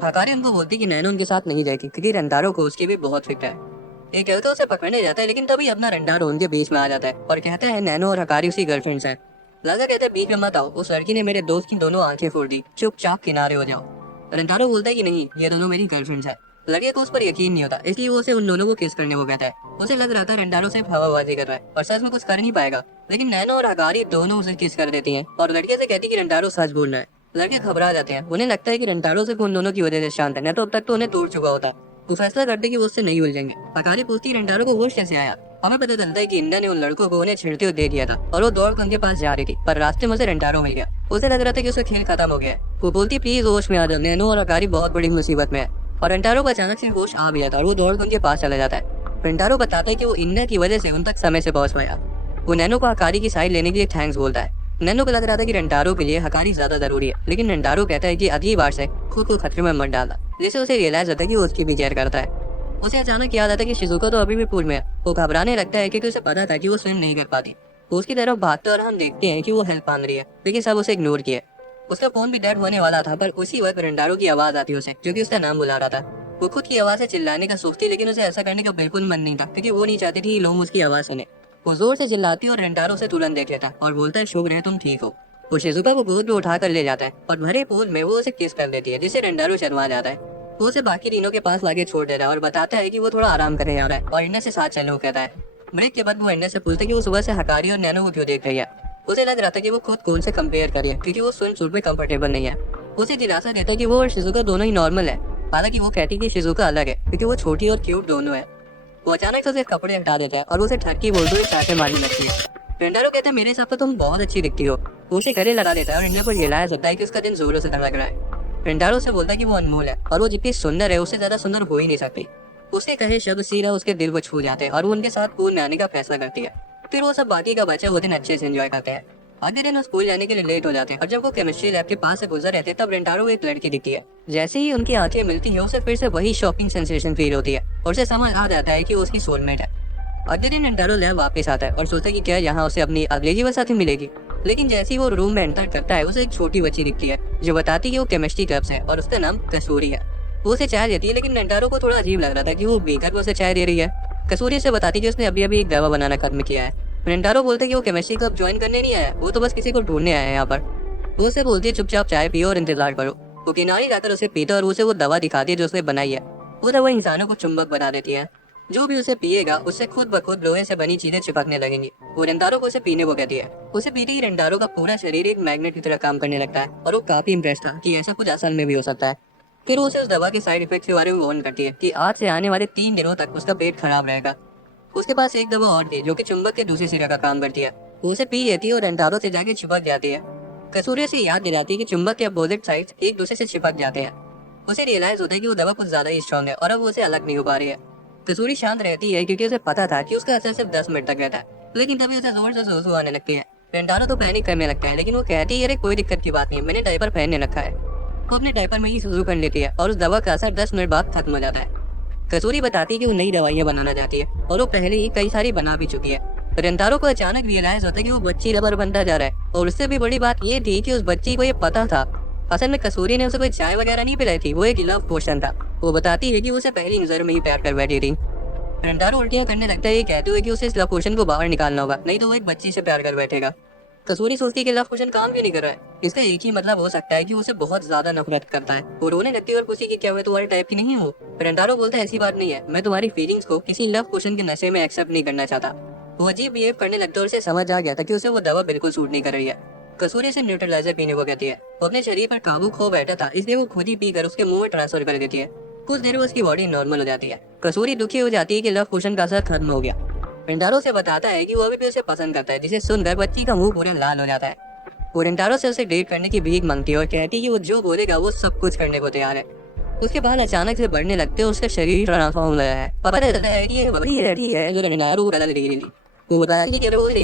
हकारी उनको बोलती है कि नैनो उनके साथ नहीं जाएगी क्योंकि रेंटारो को उसकी भी बहुत फिक्र है। एक लड़का उसे पकड़ने जाता है, लेकिन तभी अपना रंडारो उनके बीच में आ जाता है और कहता है नैनो और हकारी उसकी गर्लफ्रेंड्स हैं। लड़का कहता है बीच में मत आओ, उस लड़की ने मेरे दोस्त की दोनों आंखें फोड़ दी, चुपचाप किनारे हो जाओ। रंडारो बोलता है कि नहीं, ये दोनों मेरी गर्लफ्रेंड्स हैं। लड़के को उस पर यकीन नहीं होता, इसलिए वो उसे उन दोनों को किस करने को कहता है। उसे लग रहा था रंडारो सिर्फ हवाबाजी कर रहा है और सच में कुछ कर नहीं पाएगा, लेकिन नैनो और हकारी दोनों उसे किस कर देती हैं और लड़के से कहती है कि रंडारो सच बोल रहा है। लड़के घबरा जाते हैं, उन्हें लगता है कि रंडारो सिर्फ उन दोनों की वजह से शांत है, न तो अब तक तो उन्हें तोड़ चुका होता है। वो फैसला करते कि वो उससे नहीं उलझेंगे। हकारी पूछती है रंडारो को होश कैसे आया। हमें पता चलता है कि इंडा ने उन लड़कों को उन्हें छिड़ते हुए दे दिया था और वो दौड़ कर उनके पास जा रही थी, पर रास्ते में उसे रंडारो मिल गया। उसे लग रहा था कि उसका खेल खत्म हो गया है। वो बोलती प्लीज होश में आ जाओ, नैनो और हकारी बहुत बड़ी मुसीबत में है। और रंडारो को अचानक से होश आ भी जाता है और वो दौड़ कर उनके पास चला जाता है। रंडारो बताता है कि वो इंडा की वजह से उन तक समय से पहुंच पाया। वो नैनो को हकारी की साइड लेने के लिए थैंक्स बोलता है। नैनो को लग रहा था कि रंडारो के लिए हकारी ज्यादा जरूरी है, लेकिन रंडारो कहता है कि अगली बार से खुद को खतरे में मत डालना, जिससे उसे रियलाइज होता है कि वो उसकी भी केयर करता है। उसे अचानक याद आता है कि शिजुका तो अभी भी पूल में है। वो घबराने लगता है क्योंकि उसे पता था कि वो स्विम नहीं कर पाती। वो उसकी तरफ भागते और हम देखते हैं कि वो हेल्प मांग रही है, लेकिन सब उसे इग्नोर किया। उसका फोन भी डेड होने वाला था, पर उसी वक्त रंडारो की आवाज आती है उसे, जो कि उसका नाम बुला रहा था। वो खुद की आवाज से चिल्लाने का सोचती, लेकिन उसे ऐसा करने का बिल्कुल मन नहीं था, क्योंकि वो नहीं चाहती थी कि लोग उसकी आवाज सुने। वो जोर से चिल्लाती और रंडारो उसे तुरंत देख लेता और बोलता है शुक्र है तुम ठीक हो। वो शिजुका को गोद में उठा कर ले जाता है और भरे पूल में वो उसे किस कर देती है, जिससे रंडारो शर्मा जाता है। वो उसे बाकी तीनों के पास लाके छोड़ देता है और बताता है कि वो थोड़ा आराम करने जा रहा है और इंडा से साथ चलने को कहता है। ब्रेक के बाद वो इंडा से पूछता है कि वो सुबह से हकारी और नैनो को क्यों देख रही है। उसे लग रहा था कि वो खुद कौन से कंपेयर करिए, क्योंकि वो स्विम सूट में कंफर्टेबल नहीं है। उसे दिलासा देता है कि वो और शिजुका दोनों ही नॉर्मल है। हालांकि वो कहती है कि शिजुका अलग है, क्योंकि वो छोटी और क्यूट दोनों है। वो अचानक से उसे कपड़े हटा देता है और उसे ठरकी बोलते हुए चाटे मारने लगती है। रंडारो कहता है मेरे हिसाब से तुम बहुत अच्छी दिखती हो। वो उसे गले लगा देता है और इंडा को रियलाइज होता है कि उसका दिन जोरों से धड़क रहा है। रंडारो से बोलता है कि वो अनमोल है और वो जितनी सुंदर है उससे ज्यादा सुंदर हो ही नहीं सकती। उसके कहे शब्द सीधा उसके दिल को छू जाते हैं और वो उनके साथ पूल में आने का फैसला करती है। फिर वो सब बाकी का बचे हुए दिन अच्छे से एंजॉय करते हैं। अगले दिन वो स्कूल जाने के लिए लेट हो जाते हैं और जब वो केमिस्ट्री लैब के पास से गुजर रहे थे तब रंडारो को एक लड़की दिखती है। जैसे ही उनकी आंखें मिलती है उसे फिर से वही शॉकिंग सेंसेशन फील होती है और उसे समझ आ जाता है कि वो उसकी सोलमेट है। अगले दिन रंडारो लैब वापस आता है और सोचता है कि क्या यहाँ उसे अपनी अगले जीवन साथी मिलेगी। लेकिन जैसे ही वो रूम में एंटर करता है उसे एक छोटी बच्ची दिखती है जो बताती है कि वो केमिस्ट्री क्लब से है और उसका नाम कसूरी है। वो उसे चाय देती है, लेकिन रंडारो को थोड़ा अजीब लग रहा था कि वो बेकर को उसे चाय दे रही है। कसूरी से बताती है कि उसने अभी अभी एक दवा बनाना खत्म किया है। रंडारो बोलता है कि वो केमिस्ट्री क्लब ज्वाइन करने नहीं आया, वो तो बस किसी को ढूंढने आया है यहाँ पर। वो उसे बोलती है चुपचाप चाय पियो और इंतजार करो। वो किनारे जाकर उसे पीता और उसे वो दवा दिखाती है जो उसने बनाई है। वो दवा इंसानों को चुंबक बना देती है। जो भी उसे पिएगा उससे खुद ब खुद लोहे से बनी चीजें चिपकने लगेंगी। वो रंडारो को उसे पीने को कहती है। उसे पीते ही रंडारो का पूरा शरीर एक मैग्नेट की तरह काम करने लगता है और वो काफी इम्प्रेस था कि ऐसा कुछ असल में भी हो सकता है। फिर वो उसे उस दवा के साइड इफेक्ट्स के बारे में वार्न करती है कि आज से आने वाले 3 दिनों तक उसका पेट खराब रहेगा। उसके पास एक दवा और थी जो कि चुंबक के दूसरे सिरे का काम करती है। वो उसे पी लेती है और रंडारो से जाके चिपक जाती है। कसूरी से याद दिलाती है कि चुंबक के अपोजिट साइड एक दूसरे से चिपक जाते हैं। उसे रियलाइज होता है कि वो दवा कुछ ज्यादा ही स्ट्रॉन्ग है और अब वो उसे अलग नहीं हो पा रही है। कसूरी शांत रहती है क्योंकि उसे पता था कि उसका असर सिर्फ 10 मिनट तक रहता है, लेकिन तभी उसे जोर से सुसु आने लगती है। रंडारो तो पैनिक करने लगता है, लेकिन वो कहती है अरे कोई दिक्कत की बात नहीं, मैंने डायपर पहनने रखा है। वो अपने डायपर में ही सुसु कर लेती है और उस दवा का असर 10 मिनट बाद खत्म हो जाता है। कसूरी बताती है कि वो नई दवाइयाँ बनाना चाहती है और वो पहले ही कई सारी बना भी चुकी है। रंडारो को अचानक रियलाइज होता है कि वो बच्ची रबर बनता जा रहा है और उससे भी बड़ी बात ये थी कि उस बच्ची को ये पता था। असल में कसूरी ने उसे कोई चाय वगैरह नहीं पिलाई थी, वो एक लव पोशन था। वो बताती है कि उसे पहली नजर में ही प्यार कर बैठी थी। रंडारो उल्टियां करने लगता है, ये कहते हुए कि उसे इस लव पोशन को बाहर निकालना होगा, नहीं तो वो एक बच्ची से प्यार कर बैठेगा। कसूरी सोचती है कि लव पोशन काम क्यों नहीं कर रहा है। इसका एक ही मतलब हो सकता है कि उसे बहुत ज्यादा नफरत करता है। वो रोने लगती है और पूछती है कि क्या मैं तुम्हारे टाइप की नहीं हूँ। रंडारो बोलता है ऐसी बात नहीं है, मैं तुम्हारी फीलिंग्स को किसी लव पोशन के नशे में एक्सेप्ट नहीं करना चाहता। वो अजीब बिहेव करने लगता है और उसे समझ आ गया था कि उसे वो दवा बिल्कुल सूट नहीं कर रही है। कसूरी से न्यूट्रलाइजर पीने को कहती है। वो अपने शरीर पर काबू खो बैठा था, इसलिए वो खुद ही पीकर उसके मुंह में ट्रांसफर कर देती है। कुछ देर में उसकी बॉडी नॉर्मल हो जाती है। कसूरी दुखी हो जाती है कि लव पोशन का असर खत्म हो गया। रंडारो से बताता है कि वो अभी भी उसे पसंद करता है, जिसे सुनकर बच्ची का मुंह पूरा लाल हो जाता है। वो रंडारो से उसे डेट करने की भीख मांगती है और कहती है कि वो जो बोलेगा वो सब कुछ करने को तैयार है। उसके बाल अचानक से बढ़ने लगते हैं, उसका शरीर ट्रांसफॉर्म हो गया है। पता चलता है कि ये बड़ी लड़की है जो रंडारो को बदल रही थी। वो बताया कि वो उसे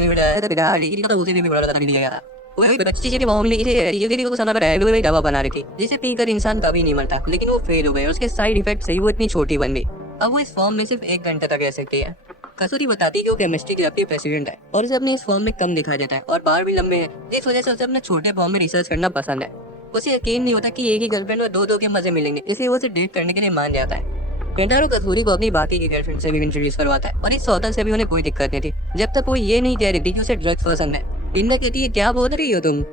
भी बड़ा कर दिया गया। वो बच्ची के मामले इसे को सना पर दवा बना रही थी जिसे पीकर इंसान कभी नहीं मरता, लेकिन वो फेल हो गई और उसके साइड इफेक्ट से ही वो इतनी छोटी बन गई। अब वो इस फॉर्म में सिर्फ 1 घंटे तक रह सकती है। कसूरी बताती है कि वो केमिस्ट्री क्लब की प्रेसिडेंट है और उसे अपने इस फॉर्म में कम दिखाई देता है और बाल भी लंबे हैं, जिस वजह से उसे अपने छोटे फॉर्म में रिसर्च करना पसंद है। उसे यकीन नहीं होता कि एक ही गर्लफ्रेंड में 2-2 के मजे मिलेंगे, इसलिए वो उसे डेट करने के लिए मान जाता है। रेंटारो कसूरी को अपनी बाकी की गर्लफ्रेंड से भी इंट्रोड्यूस करवाता है और इस सौतन से भी उन्हें कोई दिक्कत नहीं थी जब तक वो ये नहीं कह रही थी कि उसे ड्रग्स पसंद है। इंदा कहती है क्या बोल रही हो तुम।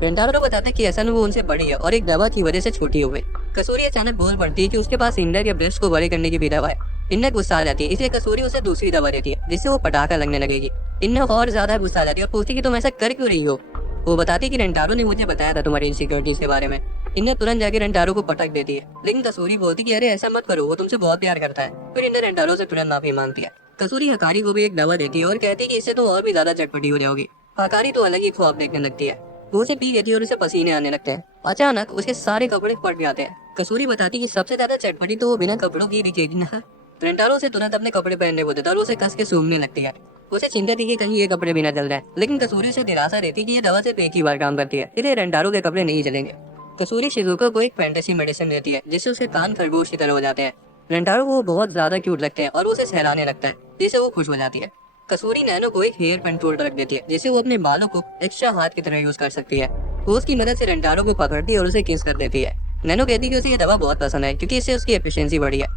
रेंटारो बताता है कि असल में वो उनसे बड़ी है और एक दवा की वजह से छोटी हो गई। कसूरी अचानक बोल पड़ती है कि उसके पास इंदा के ब्रेस्ट को बड़े करने की भी दवा है। इंदा गुस्सा आ जाती है, इसलिए कसूरी उसे दूसरी दवा देती है जिससे वो पटाखा लगने लगेगी। इंदा और ज्यादा गुस्सा आ जाती है और पूछती कि तुम ऐसा कर क्यों रही हो। वो बताती कि रेंटारो ने मुझे बताया था तुम्हारी इनसिक्योरिटीज के बारे में। इंदा तुरंत जाके रेंटारो को पटक देती है, लेकिन कसूरी बोलती कि अरे ऐसा मत करो, वो तुमसे बहुत प्यार करता है। फिर इंदा रेंटारो से तुरंत माफी मांगती है। कसूरी हकारी को भी एक दवा देती है और कहती है कि इससे तुम और भी ज्यादा चटपटी हो जाओगी। हकारी तो अलग ही ख्वाब देखने लगती है। वो उसे पी लेती है और उसे पसीने आने लगते हैं। अचानक उसके सारे कपड़े फट जाते हैं। कसूरी बताती कि सबसे ज्यादा चटपटी तो वो बिना कपड़ों की दिखेगी ना। रेंटारो से तुरंत अपने कपड़े पहनने को देता है और उसे कस के सूंघने लगती है। उसे चिंता थी कि कहीं ये कपड़े भी ना जल जाए, लेकिन कसूरी से दिलासा देती कि ये दवा सिर्फ एक ही बार काम करती है, इसलिए रेंटारो के कपड़े नहीं जलेंगे। कसूरी शिजुको को एक फैंटेसी मेडिसिन देती है जिससे उसके कान खरगोश की तरह हो जाते हैं। रेंटारो को बहुत ज्यादा क्यूट लगते हैं और उसे सहलाने लगता है जिससे वो खुश हो जाती है। कसूरी नैनो को एक हेयर कंट्रोल रख देती है जिससे वो अपने बालों को एक्स्ट्रा हाथ की तरह यूज कर सकती है। वो उसकी मदद से रेंटारो को पकड़ती है और उसे किस कर देती है। नैनो कहती है कि उसे ये दवा बहुत पसंद है क्योंकि इससे उसकी एफिशिएंसी बढ़ी है।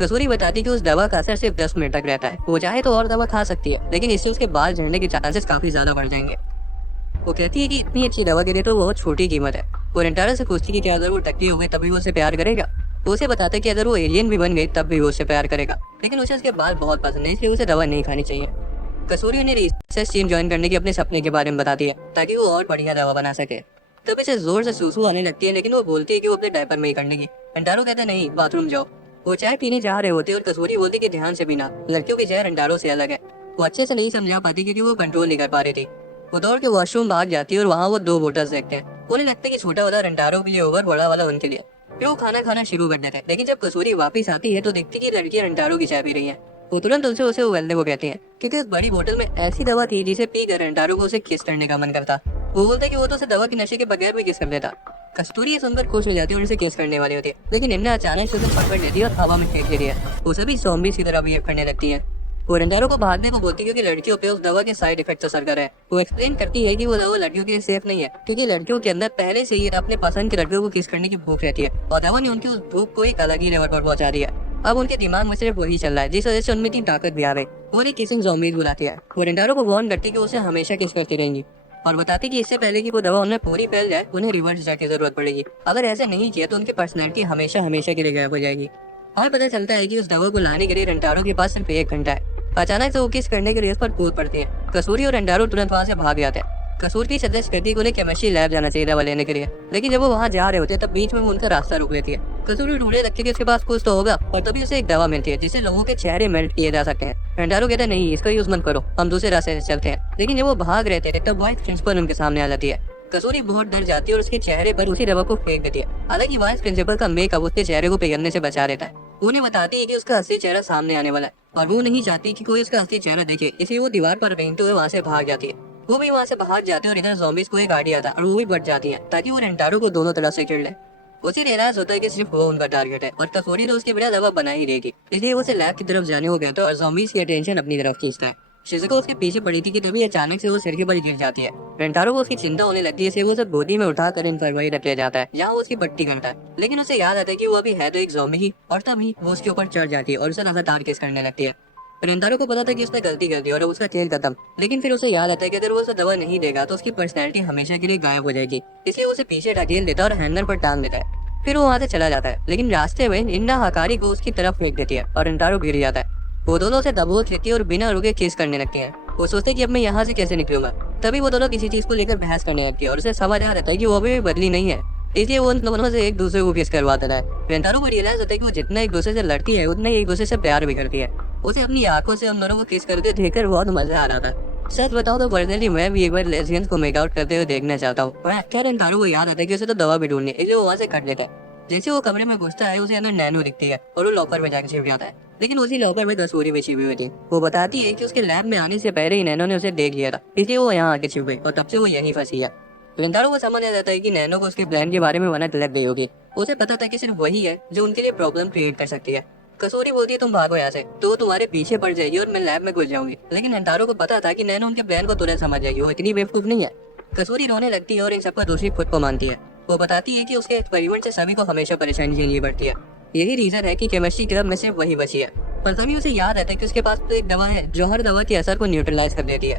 कसूरी बताती कि उस दवा का असर सिर्फ 10 मिनट तक रहता है, वो चाहे तो और दवा खा सकती है, लेकिन इससे उसके बाल झड़ने के चांसेस काफी ज्यादा बढ़ जाएंगे। वो कहती है कि इतनी अच्छी दवा के लिए तो बहुत छोटी कीमत है। वो रेंटारो से पूछती कि क्या अगर वो टकली हो गई तभी वो उसे प्यार करेगा। वो उसे बताते कि अगर वो एलियन भी बन गई तब भी वो उससे प्यार करेगा, लेकिन उसे उसके बाल बहुत पसंद है इसलिए उसे दवा नहीं खानी चाहिए। कसूरी उन्हें रिसर्च टीम ज्वाइन करने के अपने सपने के बारे में बताती है ताकि वो और बढ़िया दवा बना सके। तब इसे जोर से सूसू आने लगती है, लेकिन वो बोलती है कि वो अपने डायपर में ही करने की। रेंटारो कहता नहीं, बाथरूम जाओ। वो चाय पीने जा रहे होते और कसूरी बोलती कि ध्यान से पीना, लड़कियों की चाय रेंटारो से अलग है। वो अच्छे से नहीं समझा पाती क्योंकि वो कंट्रोल नहीं कर पा रही थी। वो दौड़ के वॉशरूम भाग जाती है और वहाँ वो 2 बोतल्स देखते हैं। उन्हें लगता है कि छोटा वाला रेंटारो के लिए होगा, बड़ा वाला उनके लिए। फिर वो खाना खाना शुरू कर देते हैं, लेकिन जब कसूरी वापस आती है तो देखती कि लड़कियां रेंटारो की चाय पी रही है। वो तुरंत उनसे उसे उगलने को कहती है क्योंकि उस बड़ी बोतल में ऐसी दवा थी जिसे पी कर रेंटारो को उसे किस करने का मन करता। वो बोलते कि वो तो उसे दवा के नशे के बगैर भी किस कर देता। कस्तूरी ये सुनकर खुश हो जाती है और उसे किस करने वाली होती है, लेकिन इन्हें अचानक से उसे पकड़ लेती है और हवा में फेंक देती है। वो सभी ज़ॉम्बीज़ की तरह बिहेव करने लगती है। वो रेंटारो को भागने को बोलती है क्योंकि लड़कियों पे उस दवा के साइड इफेक्ट असर कर रहे हैं। वो एक्सप्लेन करती है कि वो दवा लड़कियों के लिए सेफ नहीं है क्योंकि लड़कियों के अंदर पहले से ही अपने पसंद की लड़कियों को किस करने की भूख रहती है और दवा ने उनकी उस भूख को एक अलग ही लेवल पर पहुंचा दिया। अब उनके दिमाग में सिर्फ वही चल रहा है जिस वजह से उनमें इतनी ताकत भी आ गई। वो उन्हें किसिंग ज़ॉम्बीज़ बुलाती है। वो रेंटारो को वार्न करती है कि उसे हमेशा किस करती रहेंगी और बताती कि इससे पहले कि वो दवा उन्हें पूरी फैल जाए उन्हें रिवर्स ड्रग की जरूरत पड़ेगी। अगर ऐसा नहीं किया तो उनकी पर्सनैलिटी हमेशा हमेशा के लिए गायब हो जाएगी। और पता चलता है कि उस दवा को लाने के लिए रेंटारो के पास सिर्फ 1 घंटा है। अचानक से वो किस करने के रेस पर कूद पड़ती है। कसूरी और रेंटारो तुरंत वहाँ से भाग जाते हैं। कसूरी सजेस्ट करती है कि उन्हें केमिस्ट्री लैब जाना चाहिए दवा लेने के लिए, लेकिन जब वो वहाँ जा रहे होते हैं तब बीच में वो उनका रास्ता रोक लेती है। कसूरी ढूंढने लगती है कि उसके पास कुछ तो होगा और तभी उसे एक दवा मिलती है जिससे लोगों के चेहरे मेल्ट किए जा सकते हैं। रेंटारो कहता है नहीं, इसका यूज मत करो, हम दूसरे रास्ते से चलते हैं। लेकिन जब वो भाग रहे थे तब वाइस प्रिंसिपल उनके सामने आ जाती है। कसूरी बहुत डर जाती है और उसके चेहरे पर उसी दवा को फेंक देती है। हालांकि वाइस प्रिंसिपल का मेकअप उसके चेहरे को पिघलने से बचा देता है। उन्हें बताती है कि उसका असली चेहरा सामने आने वाला है और वो नहीं चाहती कि कोई उसका असली चेहरा देखे, इसलिए वो दीवार पर रेंगते हुए वहाँ से भाग जाती है। वो भी वहाँ से भाग जाते हैं और इधर ज़ॉम्बीज़ को एक गाड़ी आता है और वो भी बढ़ जाती है ताकि वो रेंटारो को दोनों तरफ से चिढ़ ले। उसे रियलाइज होता है कि सिर्फ वो उनका टारगेट है और कसूरी तो उसके बिना दवा बना ही रहेगी, इसलिए वो उसे लैब की तरफ जाने को कहता है और ज़ॉम्बीज़ की अटेंशन अपनी तरफ खींचता है। शिज़ुको उसके पीछे पड़ी थी कि तभी अचानक से वो सिर के बल गिर जाती है। रेंटारो को उसकी चिंता होने लगती है, इसलिए वो उसे गोदी में उठाकर इन्फर्मरी रख ले जाता है जहाँ वो उसकी पट्टी करता है। लेकिन उसे याद आता है कि वो अभी है तो एक ज़ॉम्बी ही और तभी वो उसके ऊपर चढ़ जाती है और उसे लगातार किस करने लगती है। रेंटारो को पता था कि उसने गलती कर दी और उसका खेल खत्म, लेकिन फिर उसे याद आता है कि अगर वो उसे दवा नहीं देगा तो उसकी पर्सनैलिटी हमेशा के लिए गायब हो जाएगी, इसलिए उसे पीछे ढकेल देता है और हैंगर पर टांग देता है। फिर वो वहाँ से चला जाता है, लेकिन रास्ते में इंडा हकारी को उसकी तरफ फेंक देती है और रेंटारो गिर जाता है। वो दोनों उसे दबोच लेती है और बिना रुके किस करने लगती है। वो सोचते हैं कि अब मैं यहाँ से कैसे निकलूंगा। तभी वो दोनों किसी चीज को लेकर बहस करने लगती है और उसे समझ आ जाता है कि वो अभी भी बदली नहीं है, इसलिए वो उन दोनों से एक दूसरे को किस करवाता है। रेंटारो को रियलाइज होता है कि वो जितना एक दूसरे से लड़ती है उतना ही एक दूसरे से प्यार भी करती है। उसे अपनी आंखों से हम दोनों को किस करते देखकर बहुत मजा आ रहा था। सच बताओ तो पर्सनली मैं भी एक बार लेस्बियंस को मेकआउट करते हुए देखना चाहता हूँ। और एक्टर रेंटारो को याद आता है कि उसे तो दवा भी ढूंढनी है, इसलिए वो वहाँ से कट लेता है। जैसे वो कमरे में घुसता है उसे अंदर नैनो दिखती है और वो लॉकर में जाकर छिप जाता है, लेकिन उसी लॉकर में कसूरी भी छिपी हुई थी। वो बताती है कि उसके लैब में आने से पहले ही नैनो ने उसे देख लिया था, इसलिए वो यहाँ आके छिप गई और तब से वो यहीं फंसी है। रेंटारो को समझ आ जाता है कि नैनो को उसके प्लान के बारे में वनत लग गई होगी। उसे पता था कि सिर्फ वही है जो उनके लिए प्रॉब्लम क्रिएट कर सकती है। कसूरी बोलती है तुम भागो यहाँ से, तो तुम्हारे पीछे पड़ जाएगी और मैं लैब में घुस जाऊंगी, लेकिन रेंटारो को पता था कि नैनो उनके प्लान को तुरंत समझ जाएगी, वो इतनी बेवकूफ नहीं है। कसूरी रोने लगती है और इन सबका दोषी खुद को मानती है। वो बताती है कि उसके एक्सपेरिमेंट से सभी को हमेशा परेशानी झेलनी पड़ती है। यही रीजन है कि केमिस्ट्री क्लब में सिर्फ वही बची है। पर तभी उसे याद आता है कि उसके पास तो एक दवा है जो हर दवा के असर को न्यूट्रलाइज कर देती है।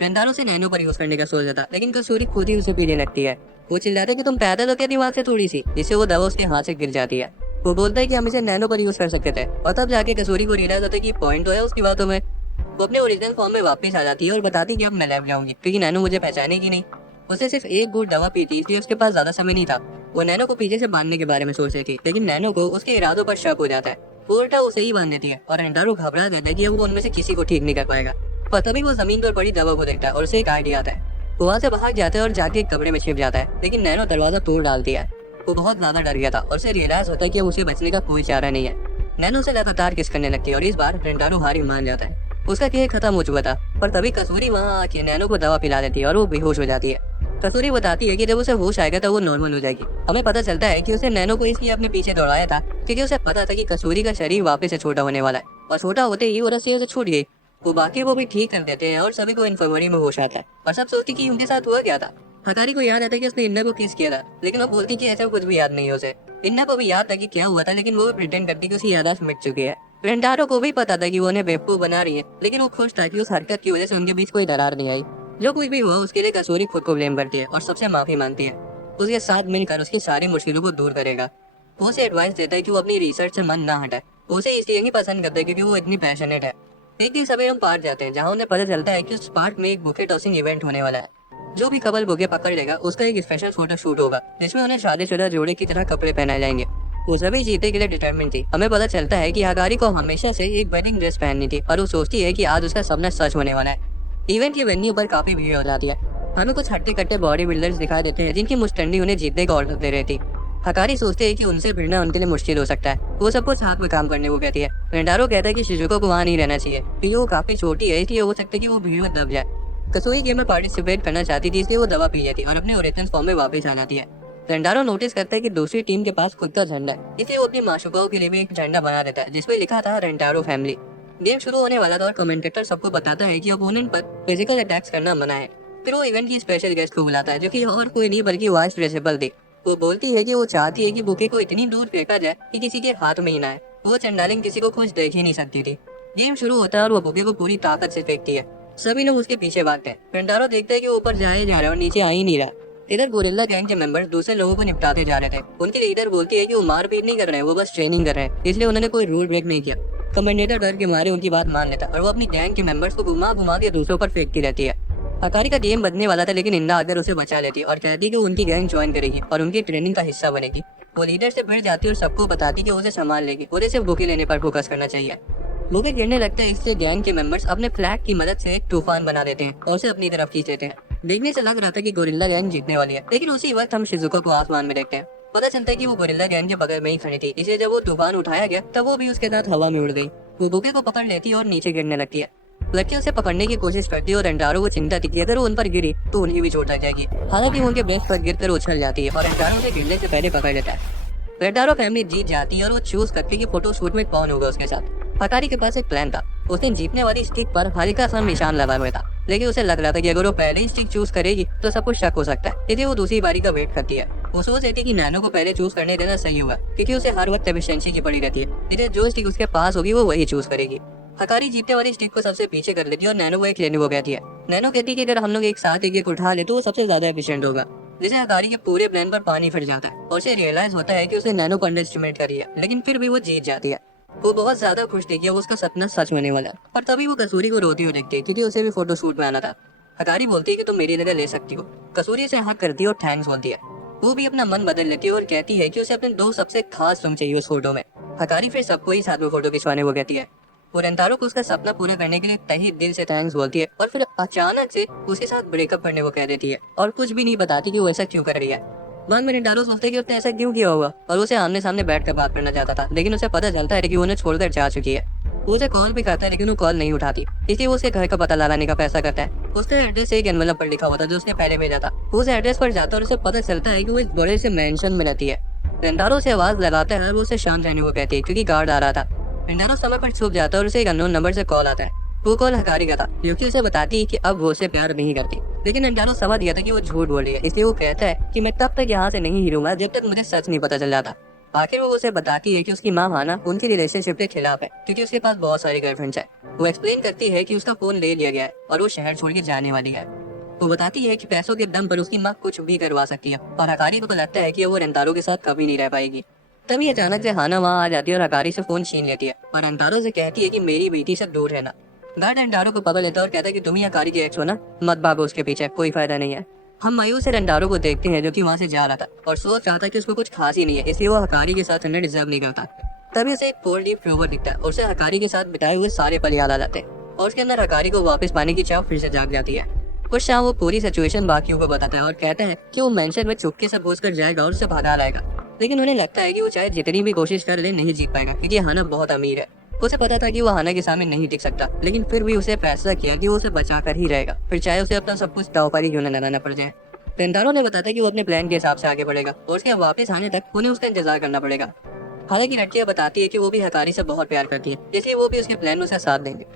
रेंटारो से नैनो पर यूज करने का सोच था, लेकिन कसूरी खुद ही उसे पीने लगती है। वो चिल्लाता है कि तुम पैदा तो क्या दिमाग से थोड़ी सी, जिससे वो दवा उसके हाथ से गिर जाती है। वो बोलता है कि हम इसे नैनो पर यूज कर सकते थे, और तब जाके कसूरी को रियलाइज होता है कि पॉइंट तो है उसकी बातों में। वो अपने ओरिजिनल फॉर्म में वापस आ जाती है और बताती है कि अब मैं लैब जाऊंगी, क्योंकि नैनो मुझे पहचानेगी नहीं। उसे सिर्फ एक घूंट दवा पी थी, इसलिए उसके पास ज्यादा समय नहीं था। वो नैनो को पीछे से बांधने के बारे में सोच रही थी, लेकिन नैनो को उसके इरादों पर शक हो जाता है। वो उल्टा उसे ही बांध देती है और रेंटारो घबरा जाता है कि वो उनमें से किसी को ठीक नहीं कर पाएगा। पर तभी वो जमीन पर पड़ी दवा को देखता है और उसे एक आइडिया आता है। वो वहाँ से भाग जाता है और जाके एक कमरे में छिप जाता है, लेकिन नैनो दरवाजा तोड़ डालती है। वो बहुत ज्यादा डर गया था और उसे रियलाइज होता है कि उसे बचने का कोई चारा नहीं है। नैनो से लगातार किस करने लगती है और इस बार रेंटारो हार ही मान जाता है। उसका खेल खत्म हो चुका था, पर तभी कसूरी वहाँ आके नैनो को दवा पिला देती है और वो बेहोश हो जाती है। कसूरी बताती है कि जब उसे होश आएगा तो वो नॉर्मल हो जाएगी। हमें पता चलता है कि उसे नैनो को इसलिए अपने पीछे दौड़ाया था क्योंकि उसे पता था कि कसूरी का शरीर वापस से छोटा होने वाला है, और छोटा होते ही वो रस्सी उसे छूट गई। वो बाकी वो भी ठीक कर देते हैं और सभी को इन्फर्मरी में होश आता है, और सब सोचती कि उनके साथ हुआ क्या था। हकारी को याद आता है कि उसने इन्ना को किस किया था, लेकिन वो बोलती कि ऐसा कुछ भी याद नहीं है उसे। इन्ना को भी याद था कि क्या हुआ था, लेकिन वो प्रिटेंड करती कि उसकी याददाश्त मिट चुकी है। रेंटारो को भी पता था कि वो उन्हें बेवकूफ बना रही है, लेकिन वो खुश था कि उस हरकत की वजह से उनके बीच कोई दरार नहीं आई। जो कुछ भी हुआ उसके लिए कसूरी खुद को ब्लेम करती है और सबसे माफी मांगती है। उसके साथ मिलकर उसकी सारी मुश्किलों को दूर करेगा। वो उसे एडवाइस देता है कि वो अपनी रिसर्च से मन ना हटाए। वो उसे इसलिए ही पसंद करता है क्योंकि वो इतनी पैशनेट है। एक दिन सभी हम पार्क जाते हैं, जहाँ उन्हें पता चलता है कि उस पार्क में एक बुके टॉसिंग इवेंट होने वाला है। जो भी कपल बुके पकड़ लेगा उसका एक स्पेशल फोटो शूट होगा, जिसमें उन्हें शादीशुदा जोड़े की तरह कपड़े पहनाए जाएंगे। वो सभी जीतने के लिए डिटरमिन थी। हमें पता चलता है कि हकारी को हमेशा से एक वेडिंग ड्रेस पहननी थी, और वो सोचती है कि आज उसका सपना सच होने वाला है। इवेंट के वेन्यू पर काफी भीड़ हो जाती है। हमें कुछ हट्टे कट्टे बॉडी बिल्डर्स दिखाई देते हैं जिनकी मुस्टंडी उन्हें जीतने का ऑर्डर दे रही थी। हकारी सोचते हैं कि उनसे भिड़ना उनके लिए मुश्किल हो सकता है। वो सबको साथ में काम करने को कहती है। रेंटारो कहता है कि शिजुको को वहाँ नहीं रहना चाहिए क्योंकि वो काफी छोटी है, इसलिए हो सकता है कि वो भीड़ में दब जाए। कसूरी गेम में पार्टिसिपेट करना चाहती थी, इसलिए वो दवा पी लेती और अपने ओरिजिनल फॉर्म में वापस आ जाती है। रेंटारो नोटिस करता है कि दूसरी टीम के पास खुद का झंडा है, इसलिए वो अपनी माशुकाओं के लिए भी एक झंडा बना देता है जिसपे लिखा था रेंटारो फैमिली। गेम शुरू होने वाला था और कमेंटेटर सबको बताता है कि अपोनेंट पर फिजिकल अटैक्स करना मना है। फिर वो इवेंट की स्पेशल गेस्ट को बुलाता है, जो कि और कोई नहीं बल्कि वाइस प्रिंसिपल थी। वो बोलती है कि वो चाहती है कि बुके को इतनी दूर फेंका जाए कि किसी के हाथ में ही ना आए। वो चंडालिंग किसी को खुश देख ही नहीं सकती थी। गेम शुरू होता है और वो बुके को पूरी ताकत से फेंकती है। सभी लोग उसके पीछे भागते हैं। रेंटारो देखता है कि वो ऊपर जाए जा रहा है और नीचे आ ही नहीं रहा। इधर गोरिल्ला गैंग के मेंबर्स दूसरे लोगों को निपटाते जा रहे थे। उनकी लीडर बोलती है कि वो मारपीट नहीं कर रहे हैं, वो बस ट्रेनिंग कर रहे हैं, इसलिए उन्होंने कोई रूल ब्रेक नहीं किया। कमेंडेटर डर के मारे उनकी बात मान लेता और वो अपनी गैंग के मेंबर्स को घुमा घुमा के दूसरों पर फेंकती रहती है। हकारी का गेम बदलने वाला था, लेकिन इंदा आकर उसे बचा लेती और कहती कि उनकी गैंग ज्वाइन करेगी और उनकी ट्रेनिंग का हिस्सा बनेगी। वो लीडर से भिड़ जाती और सबको बताती कि उसे संभाल लेगी, उसे सिर्फ बुके लेने पर फोकस करना चाहिए। बुके गिरने लगते हैं, इससे गैंग के मेंबर्स अपने फ्लैग की मदद से एक तूफान बना देते हैं और उसे अपनी तरफ खींच लेते हैं। देखने से लग रहा था कि गोरिल्ला गैंग जीतने वाली है, लेकिन उसी वक्त हम शिजुको को आसमान में देखते हैं। पता चलता है कि वो गोरिल्ला गैंग के बगल में ही खड़ी थी, इसलिए जब वो तूफान उठाया गया तब वो भी उसके साथ हवा में उड़ गई। वो बुके को पकड़ लेती है और नीचे गिरने लगती है। लड़की उसे पकड़ने की कोशिश करती है और रेंटारो को चिंता थी कि अगर वो उन पर गिरी तो उन्हें भी चोट लग जाएगी। हालांकि वो उनके ब्रेस्ट पर गिरकर उछल जाती है और रेंटारो उसे गिरने से पहले पकड़ लेता है। रेंटारो फैमिली जीत जाती है और वो चूज करती है कि फोटो शूट में कौन होगा उसके साथ। हकारी के पास एक प्लान था। उसने जीतने वाली स्टिक पर हल्का सा निशान लगा हुआ था, लेकिन उसे लग रहा था कि अगर वो पहले ही स्टिक चूज करेगी तो सब कुछ शक हो सकता है, इसलिए वो दूसरी बारी का वेट करती है। वो सोच रही थी कि नैनो को पहले चूज करने देना सही होगा, क्योंकि उसे हर वक्त एफिशिएंसी की पड़ी रहती है, इसलिए जो स्टिक उसके पास होगी वो वही चूज करेगी। हकारी जीतने वाली स्टिक को सबसे पीछे कर लेती है और नैनो को एक लेने को कहती है। नैनो कहती है कि अगर हम लोग एक साथ एक उठा ले तो वो सबसे ज्यादा एफिशिएंट होगा, जिसे हकारी के पूरे प्लान पर पानी फिर जाता है और उसे रियलाइज होता है कि उसने नैनो को अंडर एस्टिमेट करी है, लेकिन फिर भी वो जीत जाती है। वो बहुत ज्यादा खुश थी कि उसका सपना सच होने वाला है, और तभी वो कसूरी को रोती हुई देखती है क्योंकि उसे भी फोटो शूट में आना था। हकारी बोलती है कि तुम मेरी जगह ले सकती हो। कसूरी से हक करती है और थैंक्स बोलती है। वो भी अपना मन बदल लेती है और कहती है कि उसे अपने दो सबसे खास तुम चाहिए उस फोटो में। हकारी फिर सबको ही साथ में फोटो खिंचवाने को कहती है। वो रेंटारो को उसका सपना पूरा करने के लिए तहे दिल से थैंक्स बोलती है और फिर अचानक से उसके साथ ब्रेकअप करने को कह देती है और कुछ भी नहीं बताती कि वो ऐसा क्यों कर रही है। बाद में रेंटारो सोचते है कि उसने ऐसा क्यों किया होगा और उसे आमने सामने बैठकर बात करना चाहता था, लेकिन उसे पता चलता है कि वो उन्हें छोड़कर जा चुकी है। वो उसे कॉल भी करता है, लेकिन वो कॉल नहीं उठाती, इसलिए वो उसके घर का पता लगाने का फैसला करता है। उसका एड्रेस एक एनवेलप पर लिखा हुआ था जो उसने पहले भेजा था। वो उस एड्रेस पर जाता है और उसे पता चलता है कि वो एक बड़े से मेंशन में रहती है। रेंटारो से आवाज लगाता है और वो उसे शांत रहने को कहती है क्योंकि गार्ड आ रहा था। रेंटारो समय पर छुप जाता है और उसे एक अननोन नंबर से कॉल आता है। वो कॉल हकारी का था, क्योंकि उसे बताती है कि अब वो उसे प्यार नहीं करती, लेकिन रेंटारो समझ गया था कि वो झूठ बोल रही है, इसलिए वो कहता है कि मैं तब तक यहाँ से नहीं हिलूंगा जब तक मुझे सच नहीं पता चल जाता। आखिर वो उसे बताती है कि उसकी माँ हाना उनकी रिलेशनशिप के खिलाफ है क्योंकि उसके पास बहुत सारी गर्लफ्रेंड्स है। वो एक्सप्लेन करती है कि उसका फोन ले लिया गया है और वो शहर छोड़ के जाने वाली है। वो बताती है कि पैसों के दम पर उसकी माँ कुछ भी करवा सकती है और हकारी को तो लगता है कि वो रेंतारो के साथ कभी नहीं रह पाएगी। तभी अचानक से हाना वहाँ आ जाती है और हकारी से फोन छीन लेती है और रेंतारो से कहती है कि मेरी बेटी से दूर रहना। गार्ड रेंतारो को पकड़ लेता है और कहता है कि तुम ही हकारी के एक्स हो ना, मत भागो उसके पीछे, कोई फायदा नहीं है। हम मायूस से रेंतारो को देखते हैं जो कि वहाँ से जा रहा था और सोच रहा था कि उसको कुछ खास ही नहीं है, इसलिए वो हकारी के साथ रहना डिजर्व नहीं करता। तभी उसे एक फोर डी फ्लोवर दिखता है और उसे हकारी के साथ बिताए हुए सारे पल याद आ जाते हैं और उसके अंदर हकारी को वापस पाने की चाह फिर से जाग जाती है। कुछ शाम वो पूरी सिचुएशन बाकियों को बताता है और कहता है कि वो मेंशन में चुपके से घुस कर जाएगा और उसे भगा लाएगा, लेकिन उन्हें लगता है कि वो चाहे जितनी भी कोशिश कर ले नहीं जीत पाएगा क्योंकि हाना बहुत अमीर है। उसे पता था कि वो हाना के सामने नहीं टिक सकता, लेकिन फिर भी उसे फैसला किया कि वो उसे बचा कर ही रहेगा, फिर चाहे उसे अपना सब कुछ दाव पर ही क्यों न लगाना पड़ जाए। रेंतारो ने बताया कि वो अपने प्लान के हिसाब से आगे बढ़ेगा और उसके वापस आने तक उन्हें उसका इंतजार करना पड़ेगा। हालांकि लड़कियां बताती है कि वो भी हकारी से बहुत प्यार करती है, इसलिए वो भी उसके प्लान में उसका साथ देंगे।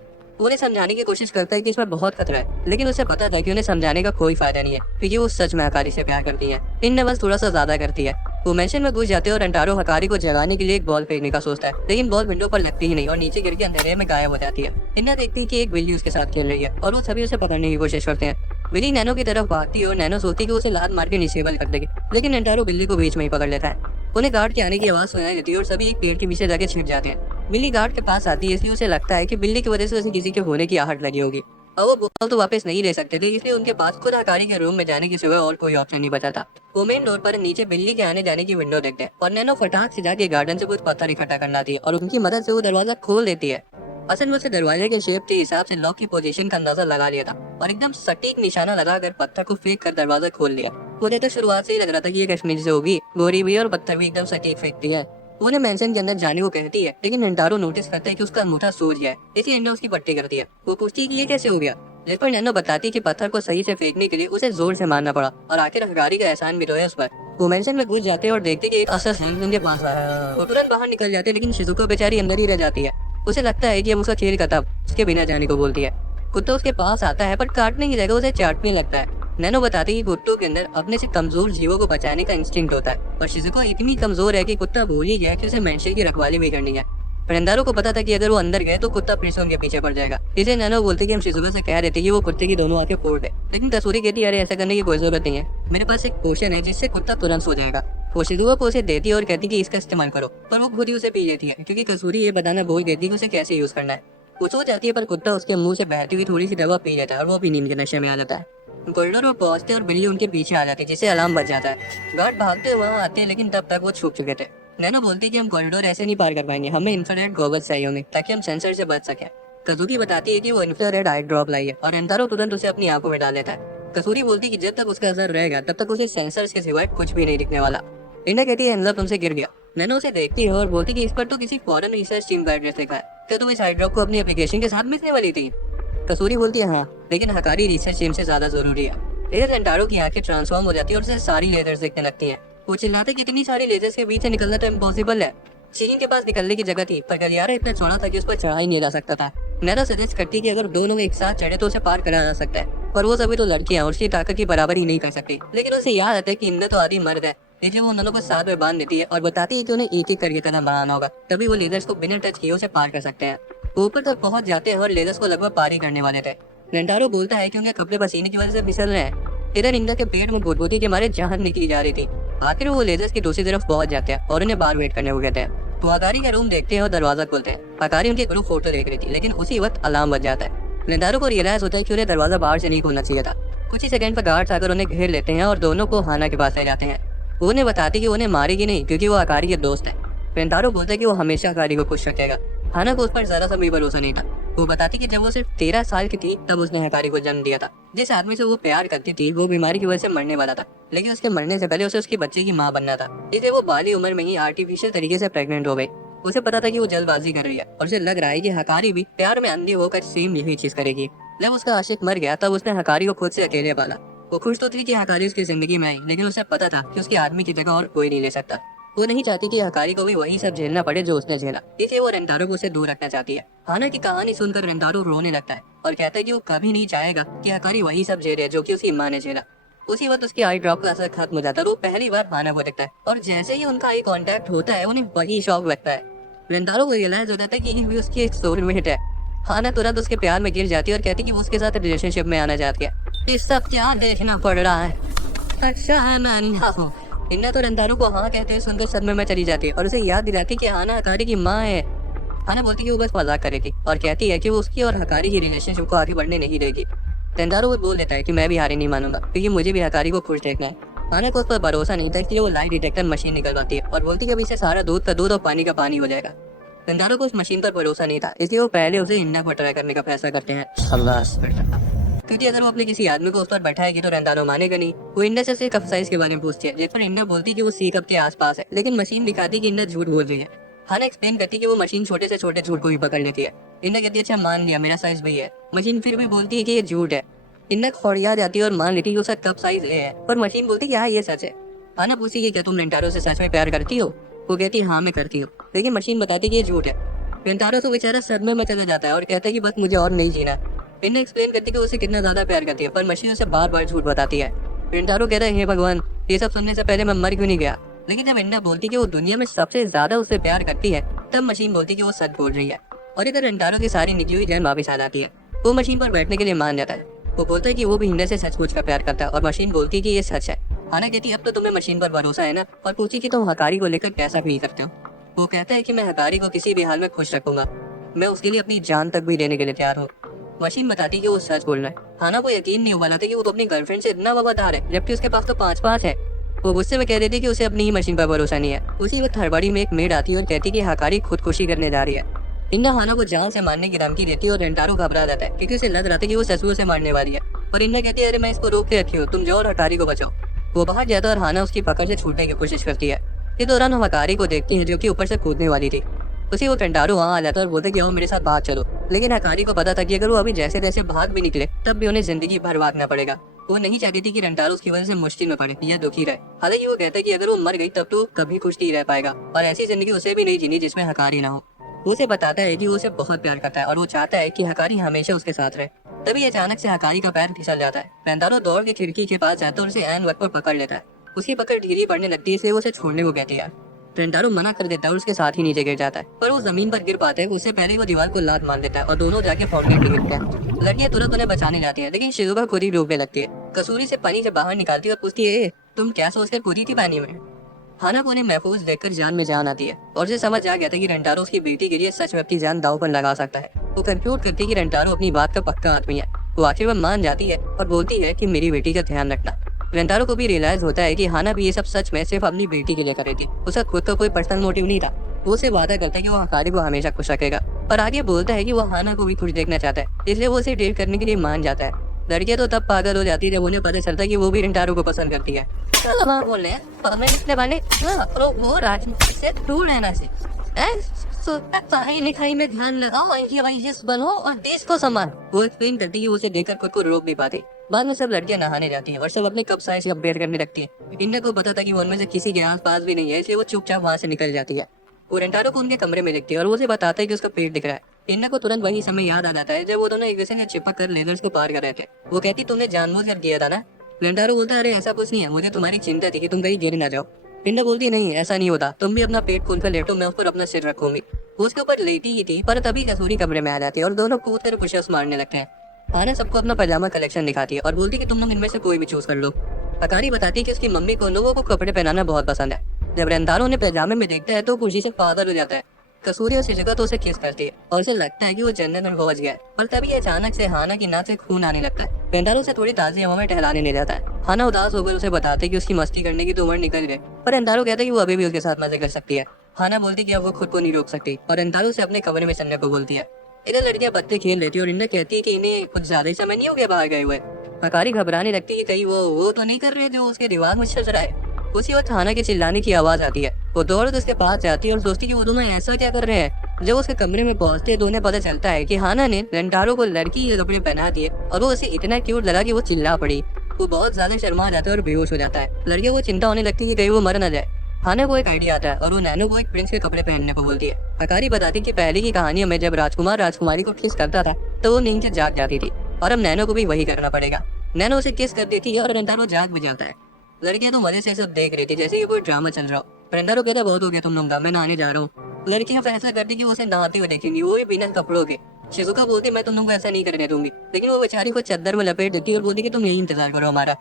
वो उन्हें समझाने की कोशिश करता है कि इसमें बहुत खतरा है, लेकिन उसे पता था कि उन्हें समझाने का कोई फायदा नहीं है क्योंकि वो सच में हकारी से प्यार करती है, इनने बस थोड़ा सा ज्यादा करती है। वो मेंशन में घुस जाते हैं और रेंतारो हकारी को जगाने के लिए एक बॉल फेंकने का सोचता है, लेकिन बॉल विंडो पर लगती ही नहीं और नीचे गिर के अंधेरे में गायब हो जाती है। इन्ना देखती है कि एक बिल्ली उसके साथ खेल रही है और वो सभी उसे पकड़ने की कोशिश करते हैं। बिल्ली नैनो की तरफ भागती है और नैनो सोचती है कि उसे लात मार के डिसेबल कर देगी, लेकिन रेंतारो बिल्ली को बीच में ही पकड़ लेता है। उन्हें गार्ड के आने की आवाज सुनाई देती है और सभी एक पेड़ के पीछे जाके छिप जाते हैं। बिल्ली गार्ड के पास आती है, इसलिए उसे लगता है कि बिल्ली की वजह से उसे किसी के होने की आहट लगी होगी और वो बॉल तो वापस नहीं ले सकते थे, इसलिए उनके पास खुद हकारी के रूम में जाने के सिवा और कोई ऑप्शन नहीं बचा था। वो मेन डोर पर नीचे बिल्ली के आने जाने की विंडो देखते हैं और नैनो फटाक से जाके गार्डन से कुछ पत्थर इकट्ठा करना आती है और उनकी मदद से वो दरवाजा खोल देती है। असल में उसे दरवाजे के शेप के हिसाब से लॉक की पोजीशन का अंदाजा लगा लिया था और एकदम सटीक निशाना लगाकर पत्थर को फेंक कर दरवाजा खोल लिया। मुझे तो शुरुआत से ही लग रहा था कि ये कश्मीरी से होगी, गोरी भी और पत्थर भी एकदम सटीक फेंकती है। उन्हें मेंशन के अंदर जाने को कहती है, लेकिन रेंतारो नोटिस करता है कि उसका अंगूठा सूज गया है, इसलिए अंडा उसकी पट्टी करती है। वो पूछती है कि ये कैसे हो गया, जिस पर नैनो बताती है कि पत्थर को सही से फेंकने के लिए उसे जोर से मारना पड़ा और आखिर हकारी का एहसान भी रोया उस पर। वो मेंशन में घुस जाते हैं और देखते कि एक असर उनके पास है। वो तुरंत बाहर निकल जाते हैं, लेकिन शिजुको बेचारी अंदर ही रह जाती है। उसे लगता है कि अब उसका खेल खत्म, उसके बिना जाने को बोलती है। कुत्ता उसके पास आता है पर काटने की जगह उसे चाटने लगता है। नैनो बताती है कि कुत्तों के अंदर अपने से कमजोर जीवों को बचाने का इंस्टिंक्ट होता है और शिजुको इतनी कमजोर है कि कुत्ता भूल ही गया कि उसे मेंशन की रखवाली भी करनी है। रेंतारो को पता था कि अगर वो अंदर गए तो कुत्ता फिर से उनके पीछे पड़ जाएगा, इसलिए नैनो बोलती कि हम शिजुको से कह देते कि वो कुत्ते की दोनों आंखें फोड़ दे, लेकिन कसूरी कहती अरे ऐसा करने की कोई जरूरत नहीं है, मेरे पास एक पोशन है जिससे कुत्ता तुरंत सो जाएगा। वो शिजुको को उसे देती है और कहती कि इसका इस्तेमाल करो, पर वो खुद ही उसे पी लेती है क्योंकि कसूरी ये बताना भूल देती है कि उसे कैसे यूज करना है। वो सो जाती है पर कुत्ता उसके मुंह से बहती हुई थोड़ी सी दवा पी लेता है और वो भी नींद के नशे में आ जाता है। गोल्डर और पहुंचते और बिल्ली उनके पीछे आ जाती है जिससे अलार्म बज जाता है। गार्ड भागते वहाँ आते हैं, लेकिन तब तक वो छुप चुके थे। नैनो बोलती है कि हम कॉरिडोर ऐसे नहीं पार कर पाएंगे, हमें इंफ्रारेड गॉगल्स चाहिए होंगे ताकि हम सेंसर से बच सके। कसूरी बताती है कि वो इंफ्रारेड आई ड्रॉप लाई है और रेंतारो तुरंत उसे अपनी आंखों में डाल लेता है। कसूरी बोलती है कि जब तक उसका असर रहेगा तब तक उसे सेंसर्स के सिवाय कुछ भी नहीं दिखने वाला। इंडा कहती है एनलप तुमसे गिर गया। नैनो उसे देखती है और बोलती कि इस पर तो किसी फॉरेन रिसर्च टीम का एड्रेस लिखा है, क्या तुम इस आई ड्रॉप को अपनी एप्लीकेशन के साथ मिलने वाली थी? कसूरी बोलती है हाँ, लेकिन हकारी रिसर्च टीम से ज्यादा जरूरी है। लेजर रेंतारो की आंखें ट्रांसफॉर्म हो जाती है और उसे सारी लेजर्स दिखने लगती हैं। वो चिल्लाते कि इतनी सारी लेजर्स के बीच से निकलना तो इम्पॉसिबल है। चीन के पास निकलने की जगह थी पर गलियारा इतना चौड़ा था कि उस पर चढ़ा ही नहीं जा सकता था। नैनो सजेस्ट करती है कि अगर दो लोग एक साथ चढ़े तो उसे पार करा जा सकता है, पर वो सभी तो लड़कियां और उसकी ताकत की बराबरी नहीं कर सकती। लेकिन उसे याद आता है कि इंद्र तो आदि मर्द है, इसलिए वो दोनों को साथ में बांध देती है और बताती है कि उन्हें एक एक करके कदम बढ़ाना होगा, तभी वो लेजर्स को बिना टच किए उसे पार कर सकते हैं। ऊपर तक पहुंच जाते हैं और लेजर्स को लगभग पार ही करने वाले थे। रेंतारो बोलता है कि उनके कपड़े पसीने की वजह से फिसल रहे हैं। इधर इंद्र के पेट में गुदगुदी के मारे जान निकली जा रही थी। आखिर वो लेजर्स की दूसरी तरफ पहुंच जाते हैं और उन्हें बाहर वेट करने को कहते हैं। वो हकारी का रूम देखते हैं और दरवाजा खोलते हैं। हकारी उनके ग्रुप फोटो देख रही थी, लेकिन उसी वक्त अलार्म बज जाता है। रेंतारो को रियलाइज होता है कि उन्हें दरवाजा बाहर से नहीं खोलना चाहिए था। कुछ ही सेकंड पर गार्ड्स आकर उन्हें घेर लेते हैं और दोनों को हाना के पास ले जाते हैं। वो उन्हें बताती कि उन्हें मारेगी नहीं क्योंकि वो हकारी के दोस्त है। रेंतारो बोलता है कि वो हमेशा हकारी को खुश रखेगा। हाना को उस पर जरा सा भी भरोसा नहीं था। वो बताती कि जब वो सिर्फ 13 साल की थी तब उसने हकारी को जन्म दिया था। जिस आदमी से वो प्यार करती थी वो बीमारी की वजह से मरने वाला था, लेकिन उसके मरने से पहले उसे उसके बच्चे की माँ बनना था, इसलिए वो बाली उम्र में ही आर्टिफिशियल तरीके से प्रेग्नेंट हो गई। उसे पता था कि वो जल्दबाजी कर रही है और उसे लग रहा है कि हकारी भी प्यार में अंधी होकर सेम यही चीज करेगी। जब उसका आशिक मर गया तब उसने हकारी को खुद से अकेले पाला। वो खुश तो थी कि हकारी उसकी जिंदगी में आई, लेकिन उसे पता था कि उसके आदमी की जगह और कोई नहीं ले सकता। वो नहीं चाहती कि हकारी को भी वही सब झेलना पड़े जो उसने झेला, इसलिए वो रेंतारो को उसे दूर रखना चाहती है। हाना की कहानी सुनकर रेंतारो रोने लगता है और कहता है कि वो कभी नहीं चाहेगा कि हकारी वही सब झेले जो कि उसकी माँ ने झेला। उसी वक्त उसकी आई ड्रॉप का असर खत्म हो जाता है और वो पहली बार हाना को देखता है और जैसे ही उनका आई कांटेक्ट होता है उन्हें वही शॉक लगता है। रेंटारो को रियलाइज होता है कि ये भी उसकी एक सोलमेट है। हाना तुरंत उसके प्यार में गिर जाती है और कहती है कि वो उसके साथ रिलेशनशिप में आना चाहती है। ये सब क्या देखना पड़ रहा है? अच्छा है मैं अंधा हूँ। इन्ना तो रेंटारो को हाँ कहते हैं सुनकर सदमे में चली जाती है और उसे याद दिलाती है कि हाना हकारी की माँ है। हाना बोलती है कि वो बस मजाक करेगी और कहती है कि वो उसकी और हकारी की रिलेशनशिप को आगे बढ़ने नहीं देगी। रेंटारो वो बोल देता है कि मैं भी हारी नहीं मानूंगा क्योंकि मुझे भी हकारी को खुश देखना है। हाना को उस पर भरोसा नहीं था इसलिए वो लाई डिटेक्टर मशीन निकलवाती है और बोलती है कि अब इसे सारा दूध का दूध और पानी का पानी हो जाएगा। रेंटारो को उस मशीन पर भरोसा नहीं था इसलिए वो पहले उसे इन्ना को ट्राई करने का फैसला करते हैं। क्योंकि अगर वो अपने किसी आदमी को उस पर बैठाएगी तो रेंटारो मानेगा नहीं। वो इंडा से कप साइज के बारे में पूछती है जिस पर इंडा बोलती है कि वो सी कप के आसपास है, लेकिन मशीन दिखाती है कि इंडा झूठ बोल रही है। हाना एक्सप्लेन करती है कि वो मशीन छोटे से छोटे झूठ को भी पकड़ लेती है। इंडा कहती है अच्छा मान लिया मेरा साइज भी है। मशीन फिर भी बोलती है कि ये झूठ है। इंडा खौड़िया जाती है और मान लेती है कि उसका कप साइज है, पर मशीन बोलती है कि हाँ ये सच है। हाना पूछती है क्या तुम रेंटारो से सच में प्यार करती हो? वो कहती है हाँ मैं करती हूँ, लेकिन मशीन बताती है कि ये झूठ है। रेंटारो तो बेचारा सदमे में चला जाता है और कहता है कि बस मुझे और नहीं जीना। इंडा एक्सप्लेन करती है कि उसे कितना ज्यादा प्यार करती है, पर मशीन उसे बार बार झूठ बताती है। रेंटारो कहता है हे भगवान, ये सब सुनने से पहले मैं मर क्यों नहीं गया। लेकिन जब इंडा बोलती है कि वो दुनिया में सबसे ज्यादा उससे प्यार करती है, तब मशीन बोलती है कि वो सच बोल रही है। और इधर रेंटारो की सारी निकली हुई जान वापस आ जाती है। वो मशीन पर बैठने के लिए मान जाता है। वो बोलता है कि वो भी इंडा से सचमुच का प्यार करता है और मशीन बोलती है कि ये सच है। हाना कहती है अब तो तुम्हें मशीन पर भरोसा है ना, और पूछती कि तुम हकारी को लेकर कैसा फील करते हो। वो कहता है कि मैं हकारी को किसी भी हाल में खुश रखूंगा, मैं उसके लिए अपनी जान तक भी देने के लिए तैयार हूँ। मशीन बताती है कि वो सच बोल रहा है। हाना को यकीन नहीं हो पाता कि वो तो अपनी गर्लफ्रेंड से इतना वफादार है जबकि उसके पास तो 5-5 है। वो गुस्से में कह देती है कि उसे अपनी ही मशीन पर भरोसा नहीं है। उसी वक्त हड़बड़ी में एक मेड आती है और कहती है कि हकारी खुदकुशी करने जा रही है। इंडा हाना को जान से मारने की धमकी देती है और रेंटारो घबरा जाता है क्योंकि उसे लग रहा था कि वो ससुर से मारने वाली है। और इंडा कहती है अरे मैं इसको रोक के रखी हूँ, तुम जाओ और हकारी को बचाओ। वो बाहर जाता है और हाना उसकी पकड़ से छूटने की कोशिश करती है। इस दौरान हम हकारी को देखती है जो कि ऊपर से कूदने वाली थी। उसी वो रेंटारो वहाँ आ जाता है और बोलते कि आओ मेरे साथ बाहर चलो। लेकिन हकारी को पता था कि अगर वो अभी जैसे तैसे भाग भी निकले तब भी उन्हें जिंदगी भर भागना पड़ेगा। वो नहीं चाहती थी कि रेंटारो उसकी वजह से मुश्किल में पड़े या दुखी रहे। हालांकि वो कहता है कि अगर वो मर गई तब तो कभी खुश नहीं रह पाएगा और ऐसी जिंदगी उसे भी नहीं जीनी जिसमें हकारी ना हो। वो उसे बताता है कि वो उसे बहुत प्यार करता है और वो चाहता है कि हकारी हमेशा उसके साथ रहे। तभी अचानक से हकारी का पैर फिसल जाता है। रेंटारो दौड़ के खिड़की के पास जाता है और उसे ऐन वक्त पर पकड़ लेता है। उसकी पकड़ ढीली पड़ने लगती है इसलिए वो उसे छोड़ने को कहती है। रेंटारो मना कर देता है और उसके साथ ही नीचे गिर जाता है, पर वो जमीन पर गिर पाते हैं उससे पहले वो दीवार को लात मार देता है और दोनों जाके फाउंटेन में गिरते हैं। लड़कियां तुरंत उन्हें बचाने जाती है लेकिन शिजुका खुद ही डूबने लगती है। कसूरी से पानी से बाहर निकालती है और पूछती है तुम क्या सोचकर कूदी थी पानी में। हाना को उन्हें महफूज देखकर जान में जान आती है और उसे समझ आ गया था कि रेंटारो उसकी बेटी के लिए सच में अपनी जान दांव पर लगा सकता है। वो कंक्लूड करती है कि रेंटारो अपनी बात का पक्का आदमी है। वो आखिर में मान जाती है और बोलती है कि मेरी बेटी का ध्यान रखना। रेंटारो को भी रियलाइज होता है कि हाना भी ये सब सच में सिर्फ अपनी बेटी के लिए कर रही थी, उसका खुद का कोई पर्सनल मोटिव नहीं था। वो उसे वादा करता है कि वो हकारी को हमेशा खुश रखेगा, पर आगे बोलता है कि वो हाना को भी खुश देखना चाहता है, इसलिए वो उसे डेट करने के लिए मान जाता है। लड़कियां तो तब पागल हो जाती है जब उन्हें पता चलता है कि वो भी रेंटारो को पसंद करती है। बोल रहे हैं वो राजनीति से दूर रहना से पढ़ाई लिखाई में ध्यान लगाओ, आईएएस बनो और देश को संभालो। वो एक्सप्लेन करती है उसे देखकर खुद को रोक नहीं पाती। बाद में सब लड़कियां नहाने जाती हैं और सब अपने कप साइज अपडेट करने लगती हैं। इंडा को पता था कि वो उनमें से किसी के आसपास भी नहीं है, इसलिए वो चुपचाप वहाँ से निकल जाती है। वो रेंटारो को उनके कमरे में देखती है और वो उसे बताता है कि उसका पेट दिख रहा है। इंडा को तुरंत वही समय याद आ जाता है जब वो दोनों एक दूसरे से चिपक कर लेजर्स को पार कर रहे थे। वो कहती तुमने जानबूझकर किया था ना। रेंटारो बोलता है अरे ऐसा कुछ नहीं है, मुझे तुम्हारी चिंता थी कि तुम कहीं गिर ना जाओ। इंडा बोलती है नहीं ऐसा नहीं होता, तुम भी अपना पेट खोलकर लेटो, मैं उस पर अपना सिर रखूंगी। वो उसके ऊपर लेटी ही थी, पर तभी कसूरी कमरे में आ जाती है और दोनों कूद कर पुशअप्स मारने लगते हैं। हाना सबको अपना पजामा कलेक्शन दिखाती है और बोलती है कि तुम लोग इनमें से कोई भी चूज कर लो। हकारी बताती है कि उसकी मम्मी को लोगों को कपड़े पहनाना बहुत पसंद है। जब रेंटारो उन्हें पजामे में देखता है तो खुशी से पागल हो जाता है। कसूरी और शिजुका तो उसे किस करती है और उसे लगता है कि वो जन्नत में पहुंच गया है, पर तभी अचानक से हाना की नाक से खून आने लगता है। रेंटारो उसे थोड़ी ताजी हवा में टहलाने ले जाता है। हाना उदास होकर उसे बताते कि उसकी मस्ती करने की तो उम्र निकल गई, पर रेंटारो कहता है कि वो अभी भी उसके साथ मजे कर सकती है। हाना बोलती कि अब वो खुद को नहीं रोक सकती और रेंटारो से अपने कमरे में चलने को बोलती है। इधर लड़कियां पत्ते खेल लेती है और इंडा कहती है कि इन्हें कुछ ज्यादा ही समय नहीं हो गया बाहर गए हुए। हकारी घबराने लगती है कहीं वो तो नहीं कर रहे जो उसके दिमाग में चल रहा है। उसी वक्त हाना के चिल्लाने की आवाज आती है। वो दौड़ उसके पास जाती है और सोचती कि वो दोनों ऐसा क्या कर रहे हैं। जब उसके कमरे में पहुंचते तो उन्हें पता चलता है कि हाना ने रेंटारो को लड़की के कपड़े पहना दिए और वो उसे इतना क्यूट लगा कि वो चिल्ला पड़ी। वो बहुत ज्यादा शर्मा जाता है और बेहोश हो जाता है। लड़कियों को चिंता होने लगती है कि कहीं वो मर न जाए। हाना को एक आइडिया आता है और वो नैनो को एक प्रिंस के कपड़े पहनने को बोलती है। हकारी बताती है कि पहले की कहानियों में जब राजकुमार राजकुमारी को किस करता था तो वो नींद से जाग जाती थी और अब नैनो को भी वही करना पड़ेगा। नैनो उसे किस कर देती है और रेंटारो जाग भी जाता है। लड़कियां तो मजे से सब देख रही थी जैसे ये कोई ड्रामा चल रहा हो। रेंटारो कहता है बहुत हो गया तुम लोग का, मैं नहाने जा रहा हूँ। लड़कियां फैसला करती कि वो उसे नहाते हुए देखेंगी, वो भी बिना कपड़ों के। शिजुका बोलती मैं तुम लोग को ऐसा नहीं करने दूंगी, लेकिन वो बेचारी को चद्दर में लपेट देती है और बोलती कि तुम यही इंतजार करो हमारा।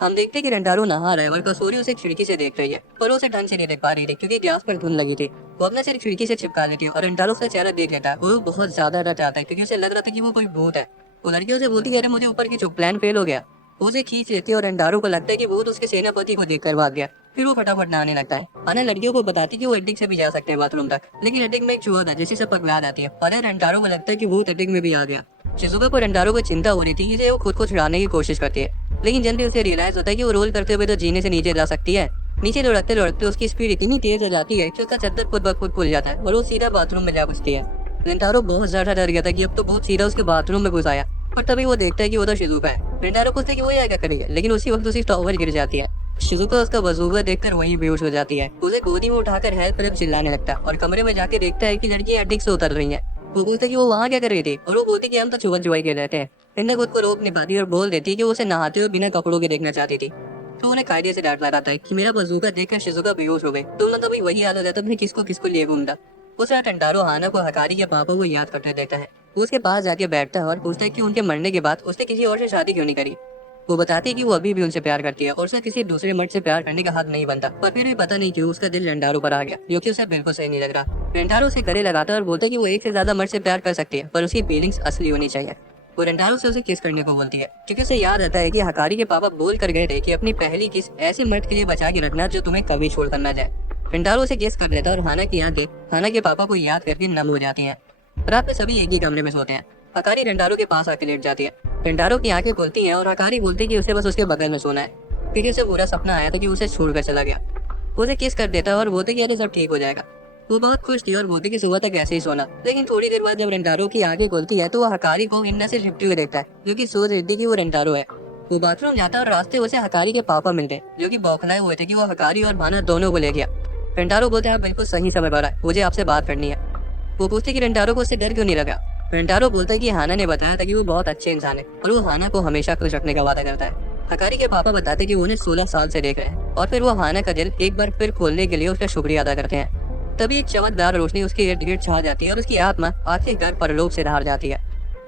हम देखते कि रेंटारो नहा रहा है और कसूरी उसे खिड़की से देख रही है, पर वो उसे ढंग से नहीं देख पा रही थी क्योंकि ग्लास पर धुंध लगी थी। वो अपना सिर खिड़की से चिपका लेती है और रेंटारो उसका चेहरा देख लेता है। वो बहुत ज्यादा डर जाता है क्योंकि उसे लग रहा था कि वो कोई भूत है। वो लड़की उसे बोलती है अरे मुझे ऊपर की चुप, प्लान फेल हो गया। वो उसे खींच लेती है और रेंटारो को लगता है कि भूत उसके सेनापति को देखकर भाग गया। फिर वो फटाफट नहाने लगता है। आना लड़कियों को बताती कि वो एडिक से भी जा सकते हैं बाथरूम तक, लेकिन एडिक में एक चूहा था जिससे सब पगला जाती है और रेंटारो को लगता है कि भूत एडिक में भी आ गया। शिजुका को रेंटारो को चिंता हो रही थी, इसलिए वो खुद को छुड़ाने की कोशिश करती है, लेकिन जल्दी उसे रियलाइज होता है कि वो रोल करते हुए तो जीने से नीचे जा सकती है। नीचे लुढ़कते लुढ़कते उसकी स्पीड इतनी तेज हो जाती है कि उसका चद्दर खुद ब खुद खुल जाता है और वो सीधा बाथरूम में जा घुसती है। रेंटारो बहुत ज्यादा डर गया था कि अब तो बहुत सीधा उसके बाथरूम में घुस आया, पर तभी वो देखता है कि वो तो शिजुका है। रेंटारो पूछता है कि वो यहाँ क्या करेगी, लेकिन उसी वक्त उसकी टॉवल गिर जाती है। शिजुका उसका वजूबा देखकर वहीं बेहोश हो जाती है। उसे गोदी में उठाकर हेल्प हेल्प चिल्लाने लगता है और कमरे में जाके देखता है कि लड़की एडिक से उतर रही है। वो पूछता है कि वो वहाँ क्या कर रही थी और वो बोलती कि हम तो छुपन छुपाई कर रहे थे। रिंदा खुद को रोक नहीं पाती और बोल देती है कि वो उसे नहाते हुए बिना कपड़ों के देखना चाहती थी। तो उन्हें कायदे से डांट लगाता है कि मेरा बजूका देखकर शिजुका बेहोश हो गई, तुम तो भी वही याद हो जाता है किसको किसको लिए घूमता। उस रात रेंटारो हाना को हकारी के पापा को याद करते देखता है। वो उसके पास जाके बैठता है और पूछता है कि उनके मरने के बाद उसने किसी और से शादी क्यों नहीं करी। वो बताती है कि वो अभी भी उनसे प्यार करती है और उसे किसी दूसरे मर्द से प्यार करने का हक नहीं बनता, पर फिर भी पता नहीं क्यों उसका दिल रेंटारो पर आ गया, जो कि उसे बिल्कुल सही नहीं लग रहा। रेंटारो उसे गले लगाता है और बोलता है कि वो एक से ज्यादा मर्द से प्यार कर सकती है, पर उसकी फीलिंग्स असली होनी चाहिए। वो रेंटारो से उसे किस करने को बोलती है क्योंकि उसे याद आता है कि हकारी के पापा बोल कर गए थे कि अपनी पहली किस ऐसे मर्द के लिए बचा के रखना जो तुम्हें कभी छोड़ कर ना जाए। रेंटारो उसे किस कर देता है और हाना की आंखें हाना के पापा को याद करके नम हो जाती हैं। रात में सभी एक ही कमरे में सोते हैं। हकारी रेंटारो के पास आके लेट जाती है। रेंटारो की आंखें खुलती हैं और हकारी बोलती है कि उसे बस उसके बगल में सोना है क्योंकि उसे बुरा सपना आया था कि उसे छोड़कर चला गया। वो उसे किस कर देता है और बोलते कि अरे सब ठीक हो जाएगा। वो बहुत खुश थी और बोलती कि सुबह तक ऐसे ही सोना, लेकिन थोड़ी देर बाद जब रेंटारो की आंखें खुलती है तो वो हकारी को हिंडा से लिपटे हुए देखता है, जो कि सोच रही थी कि वो रेंटारो है। वो बाथरूम जाता है और रास्ते उसे हकारी के पापा मिलते हैं, जो कि बौखलाए हुए थे कि वो हकारी और भाना दोनों को ले गया। रेंटारो बोलते हैं आप बिल्कुल सही समय पर आए, मुझे आपसे बात करनी है। वो पूछते कि रेंटारो को उससे डर क्यों नहीं लगा। रेंटारो बोलता है कि हाना ने बताया था कि वो बहुत अच्छे इंसान है और वो हाना को हमेशा खुश रखने का वादा करता है। हकारी के पापा बताते कि वो उन्हें 16 साल से देख रहे हैं और फिर वो हाना का दिल एक बार फिर खोलने के लिए उसका शुक्रिया अदा करते हैं। तभी एक चमकदार रोशनी उसके इर्द गिर्द छा जाती है और उसकी आत्मा आखिरकार परलोक से हार जाती है।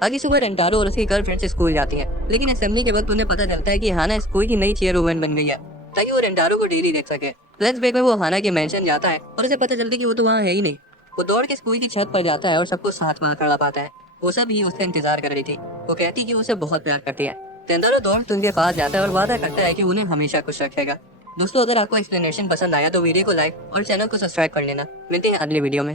अगली सुबह रेंटारो और उसकी गर्लफ्रेंड से स्कूल जाती है, लेकिन असेंबली के वक्त उन्हें पता चलता है कि हाना स्कूल की नई चेयरवुमन बन गई है ताकि वो रेंटारो को डेली देख सके। लंच ब्रेक में वो हाना के मेंशन जाता है और उसे पता चलता है कि वो तो वहाँ है ही नहीं। वो दौड़ के स्कूल की छत पर जाता है और सबको साथ में खड़ा पाता है। वो सब ही उसका इंतजार कर रही थी। वो कहती कि उसे बहुत प्यार करती है। रेंटारो दौड़ के उनके पास जाता है और वादा करता है कि उन्हें हमेशा खुश रखेगा। दोस्तों, अगर आपको एक्सप्लेनेशन पसंद आया तो वीडियो को लाइक और चैनल को सब्सक्राइब कर लेना। मिलते हैं अगले वीडियो में।